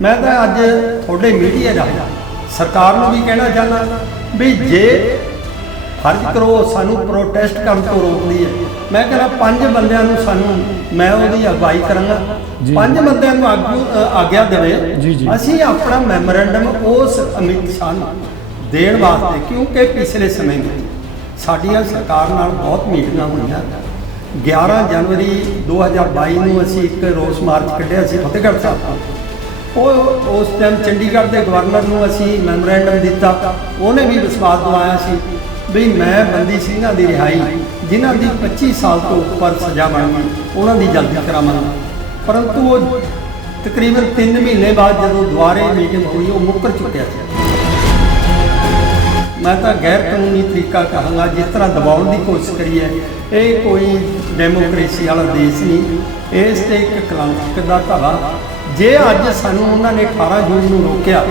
मैं तो अज थोड़े मीडिया राही सरकार नूं भी कहना चाहना भी जे फर्ज करो सानू प्रोटेस्ट करन तो रोकदी है, मैं कहना 5 बंदियां नूं सानू मैं उहदी अगवाई करांगा, 5 बंदियां नूं आग्या देवे असीं अपना मैमोरेंडम उस अमित शाह नूं देण वास्ते, क्योंकि पिछले समय में साडियां सरकार नाल बहुत मीटिंगां होईयां। 11 जनवरी 2022 नूं असीं एक रोस मार्च कढिया सी फतेहगढ़ साहब तो उस टाइम चंडीगढ़ के गवर्नर नूं असीं मैमोरेंडम दिता, उहने भी विश्वास दिवाया सी भी मैं बंदी ਸਿੰਘਾਂ ਦੀ रिहाई जिन्हां दी 25 साल तो उपर सज़ा बन गई उन्हां दी जल्दी करावांगा, परंतु वो तकरीबन 3 महीने बाद जदों दुबारे मीटिंग हुई वो मुकर चुकिया सी। मैं तो गैर कानूनी तरीका कहांगा, जिस तरह दबाउण की कोशिश करी है ये कोई डेमोक्रेसी वाला देश नहीं, इस ते एक कलंक दा धावा। जे अज सानू उन्होंने 18 जून नूं रोकिया,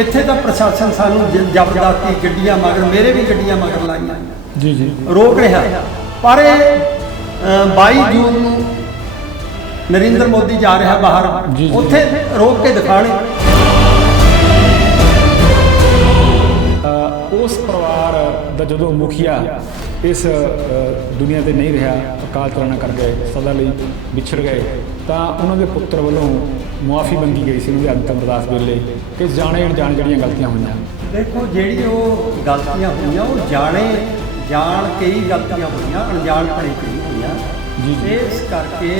इत्थे तां प्रशासन सानू जबरदस्ती गड्डियां मगर मेरे भी गड्डियां मगर लाइयां जी जी रोक रहा, पर 22 जून नूं नरेंद्र मोदी जा रहा बाहर, उत्थे रोक के दिखाने उस परिवार का जो मुखिया इस दुनिया से नहीं रहा, अकाल चलाना कर गए, सदा लई विछड़ गए, तो उन्होंने पुत्र वालों मुआफ़ी मंगी गई सी अंतिम अरदास वेले कि जाने अनजाने जड़ियाँ गलतियां हुई। देखो जी वो गलतियां हुई वो जाने जान के ही गलतियां हुई, अनजान भले कई हुई। इस करके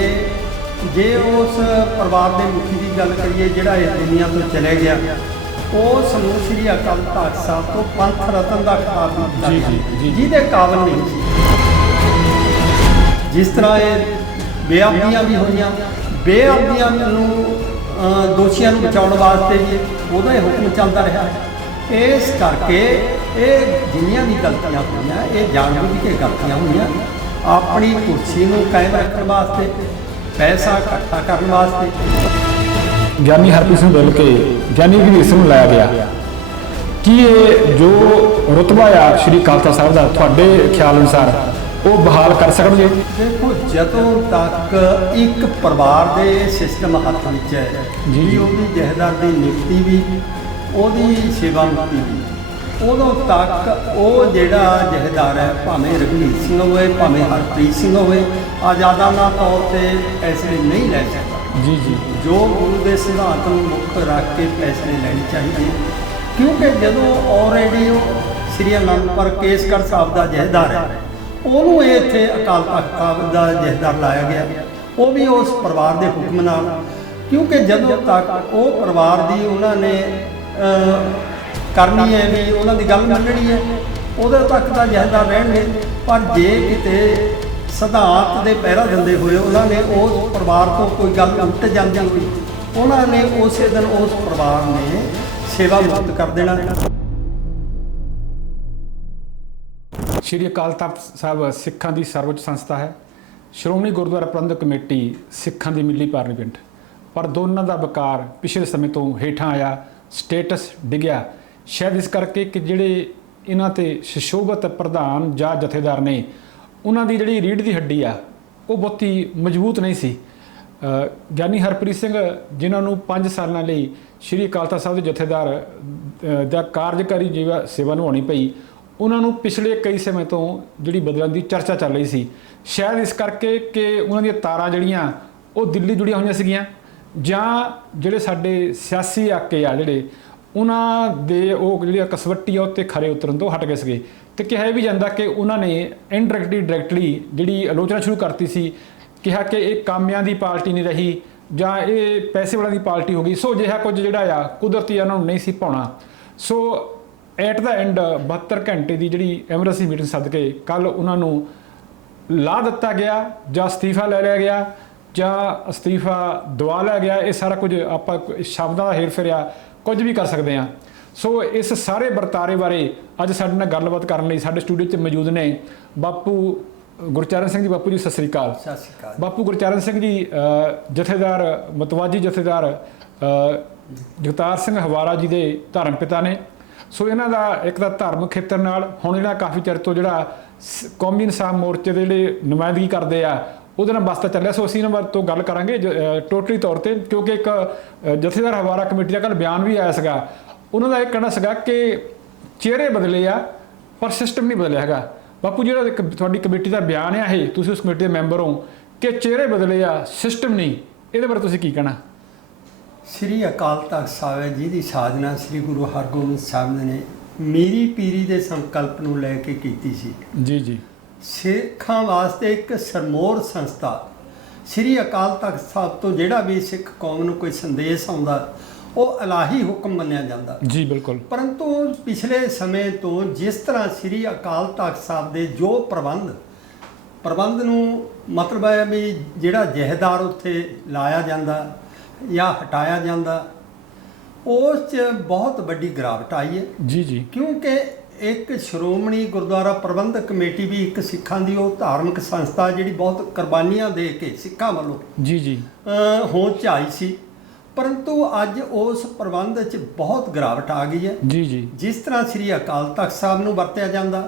जे उस परिवार के मुखी की गल करिए जिहड़ा इस दुनिया तो चले गया, वो समूह श्री अकाल तख्त साहब तो पंथ रतन का खिताब जिहदे काबिल नहीं सी। जिस तरह ये बेअदबियां भी हुई, बेअदबियां दोषियों को बचाने वास्ते भी वह हुक्म चलता रहा। इस करके ये जिन्नियां भी गलतियां हुई ये जानबूझ के गलतियां हुई, अपनी कुर्सी को कायम रखने वास्ते, पैसा इकट्ठा करने वास्ते। ज्ञानी हरप्रीत सिंह गिल के ज्ञानी घवीर सिंह लाया गया कि ये जो रुतबा आ श्री अकाल तख्त साहब का थोड़े ख्याल अनुसार वो बहाल कर सकणगे? देखो जदों तक एक परिवार के सिस्टम हाथ में है जी उसकी जहदार की नियुक्ति भी उसकी सेवा मुक्ति भी, उदों तक वो जिहड़ा जहदार है भावें रघुवीर सिंह होए भावें हरप्रीत सिंह होए आज़ादाना तौर पर फैसले नहीं लै सकता जी जी, जो गुरु के सिद्धांत को मुख रख के फैसले लेने चाहिए। क्योंकि जदों ऑलरेडी श्री आनंदपुर केसगढ़ साहब का जहदार है उन्होंने इत्थे अकाल तख्त साहब का जहदार लाया गया, वो भी उस परिवार के हुक्म नाल, क्योंकि जदों तक वो परिवार की उन्होंने करनी है भी उन्होंने गल मननी है उदों तक का जहदार रहणगे। पर जे किते सिद्धांत के पैरा दिंदे हुए उन्होंने उस परिवार को कोई गल उल्ट जाती हुई उन्होंने उस दिन उस परिवार ने सेवा मुक्त कर देना। श्री अकाल तख्त साहब सिखां की सर्वोच्च संस्था है, श्रोमणी गुरुद्वारा प्रबंधक कमेटी सिखां की मिली पार्लीमेंट, पर दोनों का वकार पिछले समय तो हेठां आया, स्टेटस डिग्या शायद इस करके कि जिहड़े इन्हां ते सुशोभित प्रधान जां जथेदार ने उन्हां दी जिहड़ी रीढ़ की हड्डी आ वो बहुती मजबूत नहीं सी। ज्ञानी हरप्रीत सिंह जिन्होंने 5 सालों लिए श्री अकाल तख्त साहब के जथेदार दा कार्यकारी सेवा निभानी पई, उन्होंने पिछले कई समय तो जिहड़ी बदलण की चर्चा चल रही सी, शायद इस करके कि उन्हां दी तारां जिहड़ियां वो दिल्ली जुड़ियां होईयां सीगीयां जां जिहड़े साडे सियासी आके आ जिहड़े उन्हां दे ओह जिहड़ी कसवट्टी आ उत्ते खरे उतरन तो हट गए सीगे। तो कहा भी जाता कि उन्होंने इनडायरैक्टली डायरैक्टली जी आलोचना शुरू करती सी, कहा कि एक कामियां की पार्टी नहीं रही जां ये पैसे वालों की पार्टी हो गई, सो जिहा कुछ जिहड़ा आ कुदरती उन्होंने नहीं सी पाउणा। सो एट द एंड 72 घंटे की जी एमरजेंसी मीटिंग सद के कल उन्होंने ला दिता गया जां अस्तीफा ले लिया गया जां अस्तीफा दवा लिया गया, ये सारा कुछ आप शब्दों का हेर फेर कुछ भी कर सकते हैं। सो इस सारे वरतारे बारे अज साडे नाल गलबात करन लई साडे स्टूडियो च मौजूद ने बापू गुरचरण सिंह जी। बापू जी सत श्री अकाल। बापू गुरचरण सिंह जी जथेदार मतवाजी जथेदार जगतार सिंह हवारा जी के धर्म पिता ने। सो इन्हां दा एक तां धर्म खेत्र नाल हुण इहड़ा काफ़ी चिर तो जिहड़ा कौमी इंसाफ मोर्चे दे जिहड़े नुमाइंदगी करदे आ ਉਹਦੇ ਨਾਲ ਵਾਸਤਾ ਚੱਲਿਆ। ਸੋ ਅਸੀਂ ਇਹਨਾਂ ਬਾਰੇ ਤੋਂ ਗੱਲ ਕਰਾਂਗੇ ਟੋਟਲੀ ਤੌਰ ਤੇ, ਕਿਉਂਕਿ ਇੱਕ ਜਥੇਦਾਰ ਹਵਾਰਾ ਕਮੇਟੀ ਦਾ ਕੱਲ੍ਹ ਬਿਆਨ ਵੀ ਆਇਆ ਸੀਗਾ। ਉਹਨਾਂ ਦਾ ਇਹ ਕਹਿਣਾ ਸੀਗਾ ਕਿ ਚਿਹਰੇ ਬਦਲੇ ਆ ਪਰ ਸਿਸਟਮ ਨਹੀਂ ਬਦਲਿਆ ਹੈਗਾ। ਬਾਪੂ, ਜਿਹੜਾ ਇੱਕ ਤੁਹਾਡੀ ਕਮੇਟੀ ਦਾ ਬਿਆਨ ਆ, ਇਹ ਤੁਸੀਂ ਉਸ ਕਮੇਟੀ ਦੇ ਮੈਂਬਰ ਹੋ, ਕਿ ਚਿਹਰੇ ਬਦਲੇ ਆ ਸਿਸਟਮ ਨਹੀਂ, ਇਹਦੇ ਬਾਰੇ ਤੁਸੀਂ ਕੀ ਕਹਿਣਾ? ਸ੍ਰੀ ਅਕਾਲ ਤਖਤ ਸਾਹਿਬ ਜੀ ਦੀ ਸਾਜਨਾ ਸ੍ਰੀ ਗੁਰੂ ਹਰਗੋਬਿੰਦ ਸਾਹਿਬ ਨੇ ਮੀਰੀ ਪੀਰੀ ਦੇ ਸੰਕਲਪ ਨੂੰ ਲੈ ਕੇ ਕੀਤੀ ਸੀ। ਜੀ ਜੀ। ਸਿੱਖਾਂ ਵਾਸਤੇ ਇੱਕ ਸਰਮੋਰ ਸੰਸਥਾ ਸ੍ਰੀ ਅਕਾਲ ਤਖਤ ਸਾਹਿਬ ਤੋਂ ਜਿਹੜਾ ਵੀ ਸਿੱਖ ਕੌਮ ਨੂੰ ਕੋਈ ਸੰਦੇਸ਼ ਆਉਂਦਾ ਉਹ ਇਲਾਹੀ ਹੁਕਮ ਮੰਨਿਆ ਜਾਂਦਾ। ਜੀ ਬਿਲਕੁਲ। ਪਰੰਤੂ ਪਿਛਲੇ ਸਮੇਂ ਤੋਂ ਜਿਸ ਤਰ੍ਹਾਂ ਸ੍ਰੀ ਅਕਾਲ ਤਖਤ ਸਾਹਿਬ ਦੇ ਜੋ ਪ੍ਰਬੰਧ ਨੂੰ ਮਤਲਬ ਹੈ ਵੀ ਜਿਹੜਾ ਜਹੇਦਾਰ ਉੱਥੇ ਲਾਇਆ ਜਾਂਦਾ ਜਾਂ ਹਟਾਇਆ ਜਾਂਦਾ, ਉਸ 'ਚ ਬਹੁਤ ਵੱਡੀ ਗਿਰਾਵਟ ਆਈ ਹੈ। ਜੀ ਜੀ। ਕਿਉਂਕਿ ਇੱਕ ਸ਼੍ਰੋਮਣੀ ਗੁਰਦੁਆਰਾ ਪ੍ਰਬੰਧਕ ਕਮੇਟੀ ਵੀ ਇੱਕ ਸਿੱਖਾਂ ਦੀ ਉਹ ਧਾਰਮਿਕ ਸੰਸਥਾ ਜਿਹੜੀ ਬਹੁਤ ਕੁਰਬਾਨੀਆਂ ਦੇ ਕੇ ਸਿੱਖਾਂ ਵੱਲੋਂ ਜੀ ਜੀ ਹੋਂਦ 'ਚ ਆਈ ਸੀ, ਪਰੰਤੂ ਅੱਜ ਉਸ ਪ੍ਰਬੰਧ 'ਚ ਬਹੁਤ ਗਿਰਾਵਟ ਆ ਗਈ ਹੈ। ਜੀ ਜੀ। ਜਿਸ ਤਰ੍ਹਾਂ ਸ੍ਰੀ ਅਕਾਲ ਤਖਤ ਸਾਹਿਬ ਨੂੰ ਵਰਤਿਆ ਜਾਂਦਾ,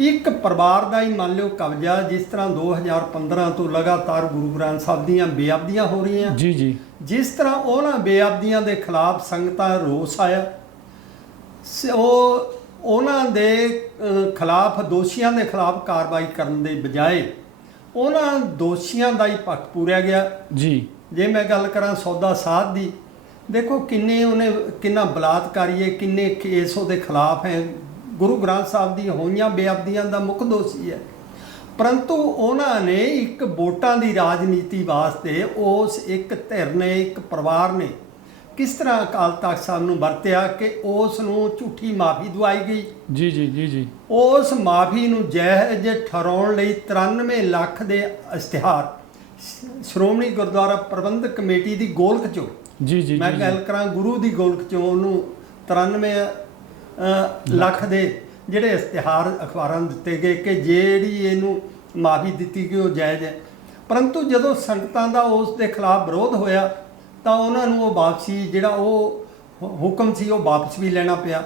ਇੱਕ ਪਰਿਵਾਰ ਦਾ ਹੀ ਮੰਨ ਲਿਓ ਕਬਜ਼ਾ, ਜਿਸ ਤਰ੍ਹਾਂ 2015 ਤੋਂ ਲਗਾਤਾਰ ਗੁਰੂ ਗ੍ਰੰਥ ਸਾਹਿਬ ਦੀਆਂ ਬੇਅਦਬੀਆਂ ਹੋ ਰਹੀਆਂ। ਜੀ ਜੀ। ਜਿਸ ਤਰ੍ਹਾਂ ਉਹਨਾਂ ਬੇਅਦਬੀਆਂ ਦੇ ਖਿਲਾਫ ਸੰਗਤਾਂ ਰੋਸ ਆਇਆ, ਉਹਨਾਂ ਦੇ ਖਿਲਾਫ ਦੋਸ਼ੀਆਂ ਦੇ ਖਿਲਾਫ ਕਾਰਵਾਈ ਕਰਨ ਦੇ ਬਜਾਏ ਉਹਨਾਂ ਦੋਸ਼ੀਆਂ ਦਾ ਹੀ ਪੱਖ ਪੂਰਿਆ ਗਿਆ। ਜੀ। ਜੇ ਮੈਂ ਗੱਲ ਕਰਾਂ ਸੌਦਾ ਸਾਧ ਦੀ, ਦੇਖੋ ਕਿੰਨਾ ਬਲਾਤਕਾਰੀ ਹੈ, ਕਿੰਨੇ ਕੇਸ ਉਹਦੇ ਖਿਲਾਫ ਹੈ, ਗੁਰੂ ਗ੍ਰੰਥ ਸਾਹਿਬ ਦੀ ਹੋਈਆਂ ਬੇਅਦਬੀਆਂ ਦਾ ਮੁੱਖ ਦੋਸ਼ੀ ਹੈ। ਪਰੰਤੂ ਉਹਨਾਂ ਨੇ ਇੱਕ ਵੋਟਾਂ ਦੀ ਰਾਜਨੀਤੀ ਵਾਸਤੇ ਉਸ ਇੱਕ ਧਿਰ ਨੇ, ਇੱਕ ਪਰਿਵਾਰ ਨੇ ਕਿਸ ਤਰ੍ਹਾਂ ਅਕਾਲ ਤਖਤ ਸਾਹਿਬ ਨੂੰ ਵਰਤਿਆ ਕਿ ਉਸ ਨੂੰ ਝੂਠੀ ਮਾਫੀ ਦਵਾਈ ਗਈ। ਜੀ ਜੀ ਜੀ ਜੀ। ਉਸ ਮਾਫੀ ਨੂੰ ਜਾਇਜ਼ ਠਹਿਰਾਉਣ ਲਈ 93 ਲੱਖ ਦੇ ਇਸ਼ਤਿਹਾਰ ਸ਼੍ਰੋਮਣੀ ਗੁਰਦੁਆਰਾ ਪ੍ਰਬੰਧਕ ਕਮੇਟੀ ਦੀ ਗੋਲਕ ਚੋਂ, ਜੀ ਜੀ, ਮੈਂ ਗੱਲ ਕਰਾਂ ਗੁਰੂ ਦੀ ਗੋਲਕ ਚੋਂ, ਉਹਨੂੰ 93 ਲੱਖ ਦੇ ਜਿਹੜੇ ਇਸ਼ਤਿਹਾਰ ਅਖਬਾਰਾਂ ਨੂੰ ਦਿੱਤੇ ਗਏ ਕਿ ਜਿਹੜੀ ਇਹਨੂੰ ਮਾਫੀ ਦਿੱਤੀ ਗਈ ਉਹ ਜਾਇਜ਼ ਹੈ। ਪਰੰਤੂ ਜਦੋਂ ਸੰਗਤਾਂ ਦਾ ਉਸ ਦੇ ਖਿਲਾਫ ਵਿਰੋਧ ਹੋਇਆ ਤਾਂ ਉਹਨਾਂ ਨੂੰ ਉਹ ਵਾਪਸੀ, ਜਿਹੜਾ ਉਹ ਹੁਕਮ ਸੀ, ਉਹ ਵਾਪਸ ਵੀ ਲੈਣਾ ਪਿਆ।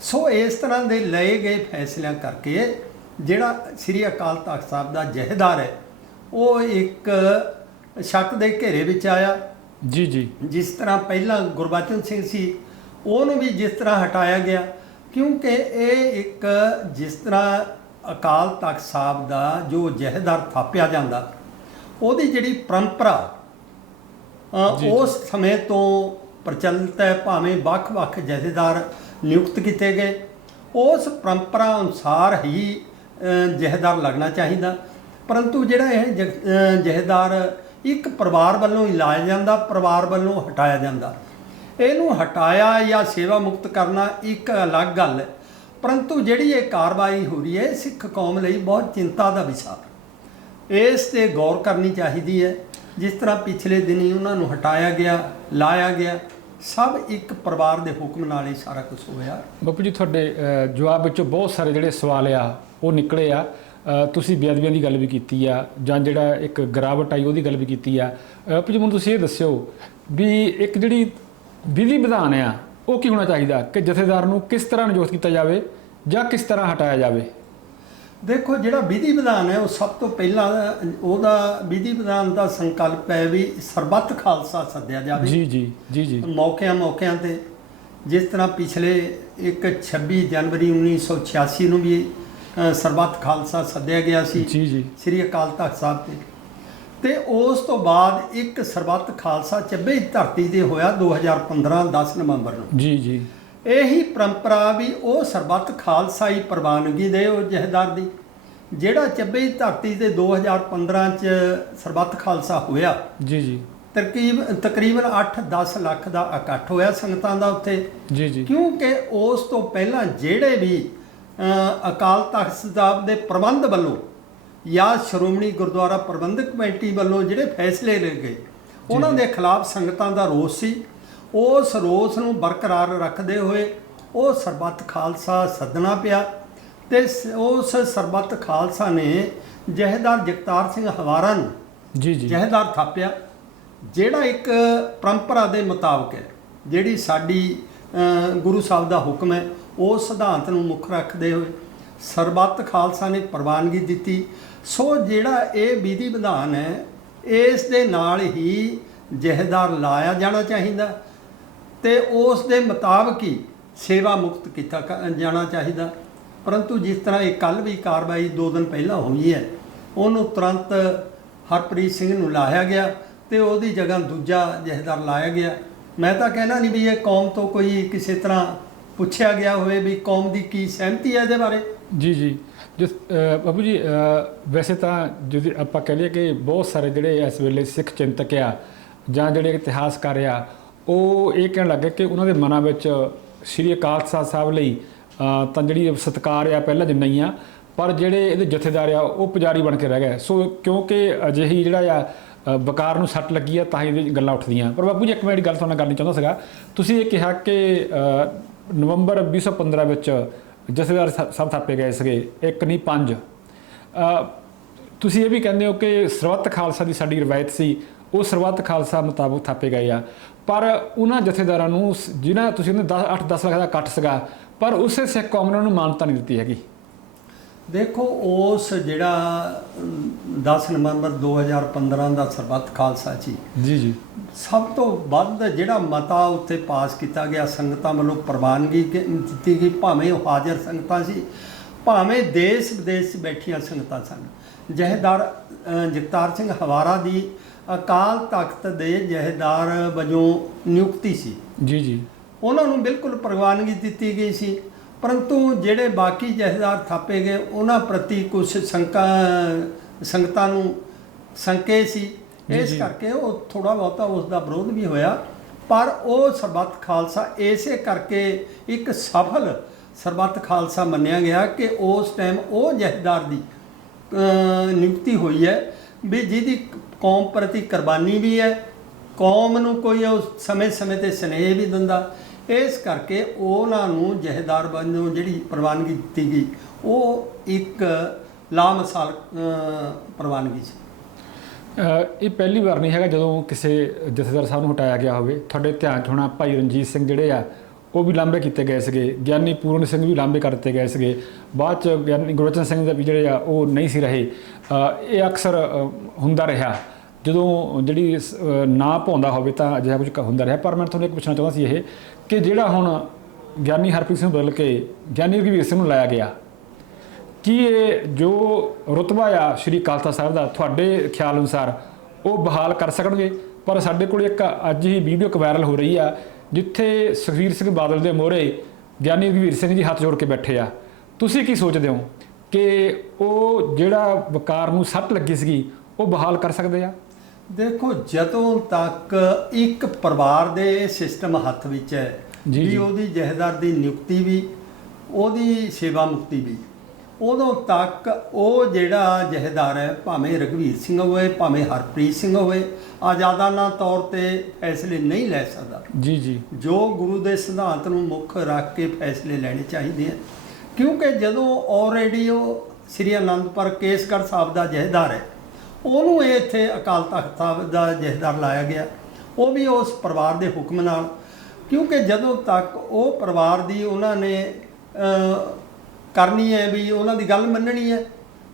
ਸੋ ਇਸ ਤਰ੍ਹਾਂ ਦੇ ਲਏ ਗਏ ਫੈਸਲਿਆਂ ਕਰਕੇ ਜਿਹੜਾ ਸ੍ਰੀ ਅਕਾਲ ਤਖਤ ਸਾਹਿਬ ਦਾ ਜਹੇਦਾਰ ਹੈ ਉਹ ਇੱਕ ਸ਼ੱਕ ਦੇ ਘੇਰੇ ਵਿੱਚ ਆਇਆ। ਜੀ ਜੀ। ਜਿਸ ਤਰ੍ਹਾਂ ਪਹਿਲਾਂ ਗੁਰਬਚਨ ਸਿੰਘ ਸੀ, ਉਹਨੂੰ ਵੀ ਜਿਸ ਤਰ੍ਹਾਂ ਹਟਾਇਆ ਗਿਆ, ਕਿਉਂਕਿ ਇਹ ਇੱਕ ਜਿਸ ਤਰ੍ਹਾਂ ਅਕਾਲ ਤਖਤ ਸਾਹਿਬ ਦਾ ਜੋ ਜਹੇਦਾਰ ਥਾਪਿਆ ਜਾਂਦਾ, ਉਹਦੀ ਜਿਹੜੀ ਪਰੰਪਰਾ ਉਸ ਸਮੇਂ ਤੋਂ ਪ੍ਰਚਲਿਤ ਹੈ। ਭਾਵੇਂ ਵੱਖ-ਵੱਖ ਜਥੇਦਾਰ ਨਿਯੁਕਤ ਕੀਤੇ ਗਏ, ਉਸ ਪਰੰਪਰਾ ਅਨੁਸਾਰ ਹੀ ਜਥੇਦਾਰ ਲੱਗਣਾ ਚਾਹੀਦਾ। ਪਰੰਤੂ ਜਿਹੜਾ ਇਹ ਜਥੇਦਾਰ ਇੱਕ ਪਰਿਵਾਰ ਵੱਲੋਂ ਹੀ ਲਾਇਆ ਜਾਂਦਾ, ਪਰਿਵਾਰ ਵੱਲੋਂ ਹਟਾਇਆ ਜਾਂਦਾ। ਇਹਨੂੰ ਹਟਾਇਆ ਜਾਂ ਸੇਵਾ ਮੁਕਤ ਕਰਨਾ ਇੱਕ ਅਲੱਗ ਗੱਲ ਹੈ, ਪਰੰਤੂ ਜਿਹੜੀ ਇਹ ਕਾਰਵਾਈ ਹੋ ਰਹੀ ਹੈ ਸਿੱਖ ਕੌਮ ਲਈ ਬਹੁਤ ਚਿੰਤਾ ਦਾ ਵਿਸ਼ਾ, ਇਸ 'ਤੇ ਗੌਰ ਕਰਨੀ ਚਾਹੀਦੀ ਹੈ। ਜਿਸ ਤਰ੍ਹਾਂ ਪਿਛਲੇ ਦਿਨੀ ਉਹਨਾਂ ਨੂੰ ਹਟਾਇਆ ਗਿਆ, ਲਾਇਆ ਗਿਆ, ਸਭ ਇੱਕ ਪਰਿਵਾਰ ਦੇ ਹੁਕਮ ਨਾਲ ਹੀ ਸਾਰਾ ਕੁਝ ਹੋਇਆ। ਬਾਪੂ ਜੀ, ਤੁਹਾਡੇ ਜਵਾਬ ਵਿੱਚੋਂ ਬਹੁਤ ਸਾਰੇ ਜਿਹੜੇ ਸਵਾਲ ਆ ਉਹ ਨਿਕਲੇ ਆ। ਤੁਸੀਂ ਬੇਅਦਬੀਆਂ ਦੀ ਗੱਲ ਵੀ ਕੀਤੀ ਆ, ਜਾਂ ਜਿਹੜਾ ਇੱਕ ਗਿਰਾਵਟ ਆਈ ਉਹਦੀ ਗੱਲ ਵੀ ਕੀਤੀ ਆ। ਬਾਪੂ ਜੀ, ਮੈਨੂੰ ਤੁਸੀਂ ਇਹ ਦੱਸਿਓ ਵੀ ਇੱਕ ਜਿਹੜੀ ਵਿਧੀ ਵਿਧਾਨ ਆ ਉਹ ਕੀ ਹੋਣਾ ਚਾਹੀਦਾ ਕਿ ਜਥੇਦਾਰ ਨੂੰ ਕਿਸ ਤਰ੍ਹਾਂ ਨਿਯੁਕਤ ਕੀਤਾ ਜਾਵੇ ਜਾਂ ਕਿਸ ਤਰ੍ਹਾਂ ਹਟਾਇਆ ਜਾਵੇ? ਦੇਖੋ, ਜਿਹੜਾ ਵਿਧੀ ਵਿਧਾਨ ਹੈ ਉਹ ਸਭ ਤੋਂ ਪਹਿਲਾਂ ਉਹਦਾ ਵਿਧੀ ਵਿਧਾਨ ਦਾ ਸੰਕਲਪ ਹੈ ਵੀ ਸਰਬੱਤ ਖਾਲਸਾ ਸੱਦਿਆ ਜਾਵੇ। ਜੀ ਜੀ ਜੀ ਜੀ। ਮੌਕਿਆਂ 'ਤੇ ਜਿਸ ਤਰ੍ਹਾਂ ਪਿਛਲੇ ਇੱਕ 26 ਜਨਵਰੀ 1986 ਨੂੰ ਵੀ ਸਰਬੱਤ ਖਾਲਸਾ ਸੱਦਿਆ ਗਿਆ ਸੀ। ਜੀ ਜੀ। ਸ੍ਰੀ ਅਕਾਲ ਤਖਤ ਸਾਹਿਬ ਤੇ ਉਸ ਤੋਂ ਬਾਅਦ ਇੱਕ ਸਰਬੱਤ ਖਾਲਸਾ ਚੱਬੇ ਧਰਤੀ 'ਤੇ ਹੋਇਆ 2015 10 ਨਵੰਬਰ ਨੂੰ। ਜੀ ਜੀ। ਇਹੀ ਪਰੰਪਰਾ ਵੀ ਉਹ ਸਰਬੱਤ ਖਾਲਸਾ ਹੀ ਪ੍ਰਵਾਨਗੀ ਦੇ ਉਹ ਜਥੇਦਾਰ ਦੀ, ਜਿਹੜਾ ਚੱਬੇ ਧਰਤੀ 'ਤੇ 2015 'ਚ ਸਰਬੱਤ ਖਾਲਸਾ ਹੋਇਆ। ਜੀ ਜੀ। ਤਕਰੀਬਨ 8-10 ਲੱਖ ਦਾ ਇਕੱਠ ਹੋਇਆ ਸੰਗਤਾਂ ਦਾ ਉੱਥੇ। ਜੀ ਜੀ। ਕਿਉਂਕਿ ਉਸ ਤੋਂ ਪਹਿਲਾਂ ਜਿਹੜੇ ਵੀ ਅਕਾਲ ਤਖਤ ਸਾਹਿਬ ਦੇ ਪ੍ਰਬੰਧ ਵੱਲੋਂ ਜਾਂ ਸ਼੍ਰੋਮਣੀ ਗੁਰਦੁਆਰਾ ਪ੍ਰਬੰਧਕ ਕਮੇਟੀ ਵੱਲੋਂ ਜਿਹੜੇ ਫੈਸਲੇ ਲਏ ਗਏ, ਉਹਨਾਂ ਦੇ ਖਿਲਾਫ ਸੰਗਤਾਂ ਦਾ ਰੋਸ ਸੀ। ਉਸ ਰੋਸ ਨੂੰ ਬਰਕਰਾਰ ਰੱਖਦੇ ਹੋਏ ਉਹ ਸਰਬੱਤ ਖਾਲਸਾ ਸੱਦਣਾ ਪਿਆ ਤੇ ਉਸ ਸਰਬੱਤ ਖਾਲਸਾ ਨੇ ਜਥੇਦਾਰ ਜਗਤਾਰ ਸਿੰਘ ਹਵਾਰਾ ਨੂੰ ਜੀ ਜੀ ਜਥੇਦਾਰ ਥਾਪਿਆ, ਜਿਹੜਾ ਇੱਕ ਪਰੰਪਰਾ ਦੇ ਮੁਤਾਬਕ ਹੈ, ਜਿਹੜੀ ਸਾਡੀ ਗੁਰੂ ਸਾਹਿਬ ਦਾ ਹੁਕਮ ਹੈ, ਉਸ ਸਿਧਾਂਤ ਨੂੰ ਮੁੱਖ ਰੱਖਦੇ ਹੋਏ ਸਰਬੱਤ ਖਾਲਸਾ ਨੇ ਪ੍ਰਵਾਨਗੀ ਦਿੱਤੀ। ਸੋ ਜਿਹੜਾ ਇਹ ਵਿਧੀ ਵਿਧਾਨ ਹੈ ਇਸ ਦੇ ਨਾਲ ਹੀ ਜਥੇਦਾਰ ਲਾਇਆ ਜਾਣਾ ਚਾਹੀਦਾ ਤੇ ਉਸ ਦੇ ਮੁਤਾਬਕ ਹੀ ਸੇਵਾ ਮੁਕਤ ਕੀਤਾ ਜਾਣਾ ਚਾਹੀਦਾ। ਪਰੰਤੂ ਜਿਸ ਤਰ੍ਹਾਂ ਇਹ ਕੱਲ੍ਹ ਵੀ ਕਾਰਵਾਈ 2 ਦਿਨ ਪਹਿਲਾਂ ਹੋਈ ਹੈ, ਉਹਨੂੰ ਤੁਰੰਤ ਹਰਪ੍ਰੀਤ ਸਿੰਘ ਨੂੰ ਲਾਇਆ ਗਿਆ ਤੇ ਉਹਦੀ ਜਗ੍ਹਾ ਦੂਜਾ ਜਥੇਦਾਰ ਲਾਇਆ ਗਿਆ। ਮੈਂ ਤਾਂ ਕਹਿਣਾ ਨਹੀਂ ਵੀ ਇਹ ਕੌਮ ਤੋਂ ਕੋਈ ਕਿਸੇ ਤਰ੍ਹਾਂ ਪੁੱਛਿਆ ਗਿਆ ਹੋਵੇ ਵੀ ਕੌਮ ਦੀ ਕੀ ਸਹਿਮਤੀ ਹੈ ਇਹਦੇ ਬਾਰੇ। ਜੀ ਜੀ ਜਿਸ ਬਾਬੂ ਜੀ ਵੈਸੇ ਤਾਂ ਜਦੋਂ ਆਪਾਂ ਕਹਿ ਲਈਏ ਕਿ ਬਹੁਤ ਸਾਰੇ ਜਿਹੜੇ ਇਸ ਵੇਲੇ ਸਿੱਖ ਚਿੰਤਕ ਆ ਜਾਂ ਜਿਹੜੇ ਇਤਿਹਾਸਕਾਰ ਆ ਉਹ ਇਹ ਕਹਿਣ ਲੱਗੇ ਕਿ ਉਹਨਾਂ ਦੇ ਮਨਾਂ ਵਿੱਚ ਸ਼੍ਰੀ ਅਕਾਲ ਤਖ਼ਤ ਸਾਹਿਬ ਲਈ ਤਾਂ ਜਿਹੜੀ ਸਤਿਕਾਰ ਆ ਪਹਿਲਾਂ ਜਿੰਨਾ ਹੀ ਆ, ਪਰ ਜਿਹੜੇ ਇਹਦੇ ਜਥੇਦਾਰ ਆ ਉਹ ਪੁਜਾਰੀ ਬਣ ਕੇ ਰਹਿ ਗਏ। ਸੋ ਕਿਉਂਕਿ ਅਜਿਹੀ ਜਿਹੜਾ ਆ ਵਕਾਰ ਨੂੰ ਸੱਟ ਲੱਗੀ ਆ ਤਾਂ ਹੀ ਇਹਦੀ ਗੱਲਾਂ ਉੱਠਦੀਆਂ। ਪਰ ਬਾਪੂ ਜੀ ਇੱਕ ਮੈਂ ਜਿਹੜੀ ਗੱਲ ਤੁਹਾਡੇ ਨਾਲ ਕਰਨੀ ਚਾਹੁੰਦਾ ਸੀਗਾ, ਤੁਸੀਂ ਇਹ ਕਿਹਾ ਕਿ ਨਵੰਬਰ 2015 ਵਿੱਚ ਜਥੇਦਾਰ ਸਭ ਥਾਪੇ ਗਏ ਸੀਗੇ, 1 ਨਹੀਂ 5। ਤੁਸੀਂ ਇਹ ਵੀ ਕਹਿੰਦੇ ਹੋ ਕਿ ਸਰਬੱਤ ਖਾਲਸਾ ਦੀ ਸਾਡੀ ਰਵਾਇਤ ਸੀ, ਉਹ ਸਰਬੱਤ ਖਾਲਸਾ ਮੁਤਾਬਕ ਥਾਪੇ ਗਏ ਆ, ਪਰ ਉਹਨਾਂ ਜਥੇਦਾਰਾਂ ਨੂੰ ਜਿਹਨਾਂ ਤੁਸੀਂ ਕਹਿੰਦੇ 8-10 ਲੱਖ ਦਾ ਇਕੱਠ ਸੀਗਾ, ਪਰ ਉਸੇ ਸਿੱਖ ਕੌਮ ਨੇ ਉਹਨੂੰ ਮਾਨਤਾ ਨਹੀਂ ਦਿੱਤੀ ਹੈਗੀ। ਦੇਖੋ ਉਸ ਜਿਹੜਾ 10 ਨਵੰਬਰ 2015 ਦਾ ਸਰਬੱਤ ਖਾਲਸਾ ਸੀ ਜੀ ਜੀ, ਸਭ ਤੋਂ ਵੱਧ ਜਿਹੜਾ ਮਤਾ ਉੱਥੇ ਪਾਸ ਕੀਤਾ ਗਿਆ, ਸੰਗਤਾਂ ਵੱਲੋਂ ਪ੍ਰਵਾਨਗੀ ਦਿੱਤੀ ਗਈ, ਭਾਵੇਂ ਉਹ ਹਾਜ਼ਰ ਸੰਗਤਾਂ ਸੀ, ਭਾਵੇਂ ਦੇਸ਼ ਵਿਦੇਸ਼ 'ਚ ਬੈਠੀਆਂ ਸੰਗਤਾਂ ਸਨ। ਜਥੇਦਾਰ ਜਗਤਾਰ ਸਿੰਘ ਹਵਾਰਾ ਦੀ ਅਕਾਲ ਤਖਤ ਦੇ ਜਥੇਦਾਰ ਵਜੋਂ ਨਿਯੁਕਤੀ ਸੀ। ਜੀ ਜੀ, ਉਹਨਾਂ ਨੂੰ ਬਿਲਕੁਲ ਪ੍ਰਵਾਨਗੀ ਦਿੱਤੀ ਗਈ ਸੀ। ਪਰੰਤੂ ਜਿਹੜੇ ਬਾਕੀ ਜਥੇਦਾਰ ਥਾਪੇ ਗਏ ਉਹਨਾਂ ਪ੍ਰਤੀ ਕੁਝ ਸੰਗਤਾਂ ਨੂੰ ਸੰਕੇ ਸੀ, ਇਸ ਕਰਕੇ ਉਹ ਥੋੜ੍ਹਾ ਬਹੁਤਾ ਉਸ ਦਾ ਵਿਰੋਧ ਵੀ ਹੋਇਆ। ਪਰ ਉਹ ਸਰਬੱਤ ਖਾਲਸਾ ਇਸੇ ਕਰਕੇ ਇੱਕ ਸਫਲ ਸਰਬੱਤ ਖਾਲਸਾ ਮੰਨਿਆ ਗਿਆ ਕਿ ਉਸ ਟਾਈਮ ਉਹ ਜਥੇਦਾਰ ਦੀ ਨਿਯੁਕਤੀ ਹੋਈ ਹੈ ਵੀ ਜਿਹਦੀ ਕੌਮ ਪ੍ਰਤੀ ਕੁਰਬਾਨੀ ਵੀ ਹੈ, ਕੌਮ ਨੂੰ ਕੋਈ ਉਸ ਸਮੇਂ-ਸਮੇਂ 'ਤੇ ਸੁਨੇਹੇ ਵੀ ਦਿੰਦਾ। ਇਸ ਕਰਕੇ ਉਹਨਾਂ ਨੂੰ ਜਥੇਦਾਰ ਵੱਲੋਂ ਜਿਹੜੀ ਪ੍ਰਵਾਨਗੀ ਦਿੱਤੀ ਗਈ ਉਹ ਇੱਕ ਲਾਮਿਸਾਲ ਪ੍ਰਵਾਨਗੀ ਸੀ। ਇਹ ਪਹਿਲੀ ਵਾਰ ਨਹੀਂ ਹੈਗਾ ਜਦੋਂ ਕਿਸੇ ਜਥੇਦਾਰ ਸਾਹਿਬ ਨੂੰ ਹਟਾਇਆ ਗਿਆ ਹੋਵੇ। ਤੁਹਾਡੇ ਧਿਆਨ 'ਚ ਹੋਣਾ ਭਾਈ ਰਣਜੀਤ ਸਿੰਘ ਜਿਹੜੇ ਆ ਉਹ ਵੀ ਲਾਂਭੇ ਕੀਤੇ ਗਏ ਸੀਗੇ, ਗਿਆਨੀ ਪੂਰਨ ਸਿੰਘ ਵੀ ਲਾਂਭੇ ਕਰ ਦਿੱਤੇ ਗਏ ਸੀਗੇ, ਬਾਅਦ 'ਚ ਗਿਆਨੀ ਗੁਰਬਚਨ ਸਿੰਘ ਦਾ ਵੀ ਜਿਹੜੇ ਆ ਉਹ ਨਹੀਂ ਸੀ ਰਹੇ। ਇਹ ਅਕਸਰ ਹੁੰਦਾ ਰਿਹਾ ਜਦੋਂ ਜਿਹੜੀ ਨਾ ਪਾਉਂਦਾ ਹੋਵੇ ਤਾਂ ਅਜਿਹਾ ਕੁਝ ਹੁੰਦਾ ਰਿਹਾ। ਪਰ ਮੈਂ ਤੁਹਾਨੂੰ ਇੱਕ ਪੁੱਛਣਾ ਚਾਹੁੰਦਾ ਸੀ ਇਹ ਕਿ ਜਿਹੜਾ ਹੁਣ ਗਿਆਨੀ ਹਰਪ੍ਰੀਤ ਸਿੰਘ ਬਦਲ ਕੇ ਗਿਆਨੀ ਰਘਵੀਰ ਸਿੰਘ ਨੂੰ ਲਾਇਆ ਗਿਆ, ਕੀ ਇਹ ਜੋ ਰੁਤਬਾ ਆ ਸ਼੍ਰੀ ਅਕਾਲ ਤਖ਼ਤ ਸਾਹਿਬ ਦਾ ਤੁਹਾਡੇ ਖਿਆਲ ਅਨੁਸਾਰ ਉਹ ਬਹਾਲ ਕਰ ਸਕਣਗੇ? ਪਰ ਸਾਡੇ ਕੋਲ ਇੱਕ ਅੱਜ ਹੀ ਵੀਡੀਓ ਵਾਇਰਲ ਹੋ ਰਹੀ ਆ ਜਿੱਥੇ ਸੁਖਬੀਰ ਸਿੰਘ ਬਾਦਲ ਦੇ ਮੋਹਰੇ ਗਿਆਨੀ ਰਘਵੀਰ ਸਿੰਘ ਜੀ ਹੱਥ ਜੋੜ ਕੇ ਬੈਠੇ ਆ। ਤੁਸੀਂ ਕੀ ਸੋਚਦੇ ਹੋ ਕਿ ਉਹ ਜਿਹੜਾ ਵਕਾਰ ਨੂੰ ਸੱਟ ਲੱਗੀ ਸੀਗੀ ਉਹ ਬਹਾਲ ਕਰ ਸਕਦੇ ਆ? ਦੇਖੋ, ਜਦੋਂ ਤੱਕ ਇੱਕ ਪਰਿਵਾਰ ਦੇ ਸਿਸਟਮ ਹੱਥ ਵਿੱਚ ਹੈ ਵੀ ਉਹਦੀ ਜਥੇਦਾਰ ਦੀ ਨਿਯੁਕਤੀ ਵੀ, ਉਹਦੀ ਸੇਵਾ ਮੁਕਤੀ ਵੀ, ਉਦੋਂ ਤੱਕ ਉਹ ਜਿਹੜਾ ਜਥੇਦਾਰ ਹੈ ਭਾਵੇਂ ਰਘਵੀਰ ਸਿੰਘ ਹੋਵੇ ਭਾਵੇਂ ਹਰਪ੍ਰੀਤ ਸਿੰਘ ਹੋਵੇ ਆਜ਼ਾਦਾਨਾ ਤੌਰ ਤੇ ਫੈਸਲੇ ਨਹੀਂ ਲੈ ਸਕਦਾ। ਜੀ ਜੀ, ਜੋ ਗੁਰੂ ਦੇ ਸਿਧਾਂਤ ਨੂੰ ਮੁੱਖ ਰੱਖ ਕੇ ਫੈਸਲੇ ਲੈਣੇ ਚਾਹੀਦੇ ਆ। ਕਿਉਂਕਿ ਜਦੋਂ ਆਲਰੇਡੀ ਉਹ ਸ੍ਰੀ ਅਨੰਦਪੁਰ ਕੇਸਗੜ੍ਹ ਸਾਹਿਬ ਦਾ ਜਥੇਦਾਰ ਹੈ, ਉਹਨੂੰ ਇੱਥੇ ਅਕਾਲ ਤਖ਼ਤ ਸਾਹਿਬ ਦਾ ਜਥੇਦਾਰ ਲਾਇਆ ਗਿਆ, ਉਹ ਵੀ ਉਸ ਪਰਿਵਾਰ ਦੇ ਹੁਕਮ ਨਾਲ। ਕਿਉਂਕਿ ਜਦੋਂ ਤੱਕ ਉਹ ਪਰਿਵਾਰ ਦੀ ਉਹਨਾਂ ਨੇ ਕਰਨੀ ਹੈ ਵੀ ਉਹਨਾਂ ਦੀ ਗੱਲ ਮੰਨਣੀ ਹੈ,